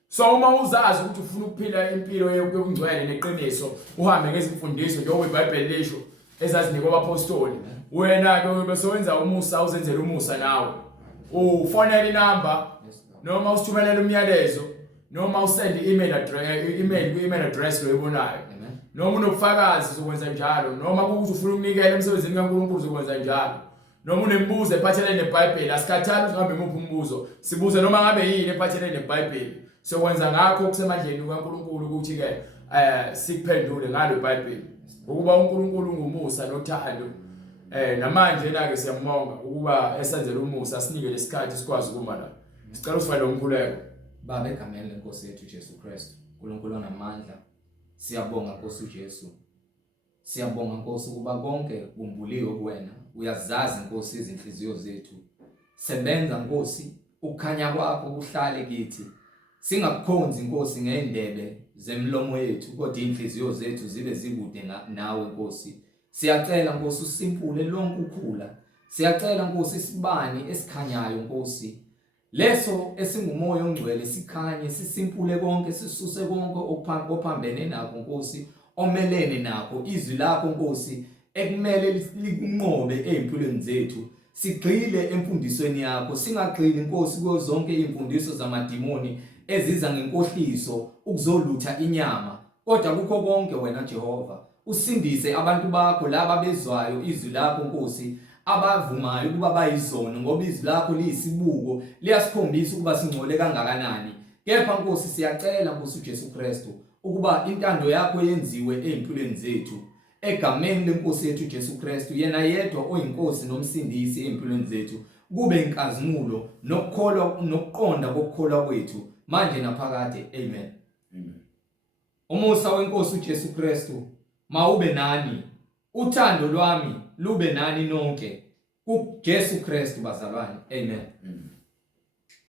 So uma uzazi ukuthi ufuna ukuphila impilo yobungcwele neqiniso uhambe ngezimfundiso njengoba iBhayibheli lisho ezazinikwa abapostoli. Wena ke besewenza umusa uzenzela umusa nawe. Ufonela inamba noma usithumelela umyalezo noma usend email address loyibonayo. Noma unobufakazi uzokwenza njalo noma ukuthi ufuna ukunikela emsebenzini kaNkulunkulu uzokwenza njalo. noma unembuzo ephathelene neBhayibheli asikhathali ukuthi ngabe nguphi umbuzo sibuze noma ngabe yini ephathelene neBhayibheli sokwenza ngakho kusemadleni kaNkulunkulu ukuthi ke sikuphendule ngalo iBhayibheli ukuba uNkulunkulu ngumusa nothando namanje ke siyambonga ukuba esenzele umusa asinike lesikhathi sikwazi ukuma la sicela usifale umkhuleko Baba egameni leNkosi yethu Jesu Kristu uNkulunkulu onamandla siyabonga Nkosi uJesu siyabonga Nkosi ukuba konke kumbuliwe kuwena uyazazi Nkosi izinhliziyo zethu sebenza Nkosi ukukhanya kwakho kuhlale kithi singakukhonzi Nkosi ngeindebe zemlomo yethu kodwa inhliziyo zethu zibe zikude nawe Nkosi siyacela Nkosi usimpule lonke ukhula siyacela Nkosi isibani esikhanyayo Nkosi leso esingumoya ongcwele sikhanye sisimpule konke sisuse konke okuphambene nakho Nkosi omelene nakho izwi lakho Nkosi ekumele likunqobe ezimpilweni zethu sigxile emfundisweni yakho singagxili Nkosi kuzo zonke izimfundiso zamadimoni eziza ngenkohliso ukuzolutha inyama kodwa kukho konke wena Jehova usindise abantu bakho laba bezwayo izwi lakho Nkosi abavumayo ukuba bayizono ngoba izwi lakho liyisibuko liyasikhombisa ukuba singcole kangakanani kepha Nkosi siyacela Nkosi uJesu Kristu ukuba intando yakho yenziwe ezimpilweni zethu egameni leNkosi yethu Jesu Kristu yena yedwa oyinkosi nomsindisi ezimpilweni zethu kube inkazimulo nokukholwa nokuqonda kokukholwa kwethu manje naphakade amen umusa weNkosi uJesu Kristu mawube nani uthando lwami lube nani nonke kuJesu Kristu bazalwane amen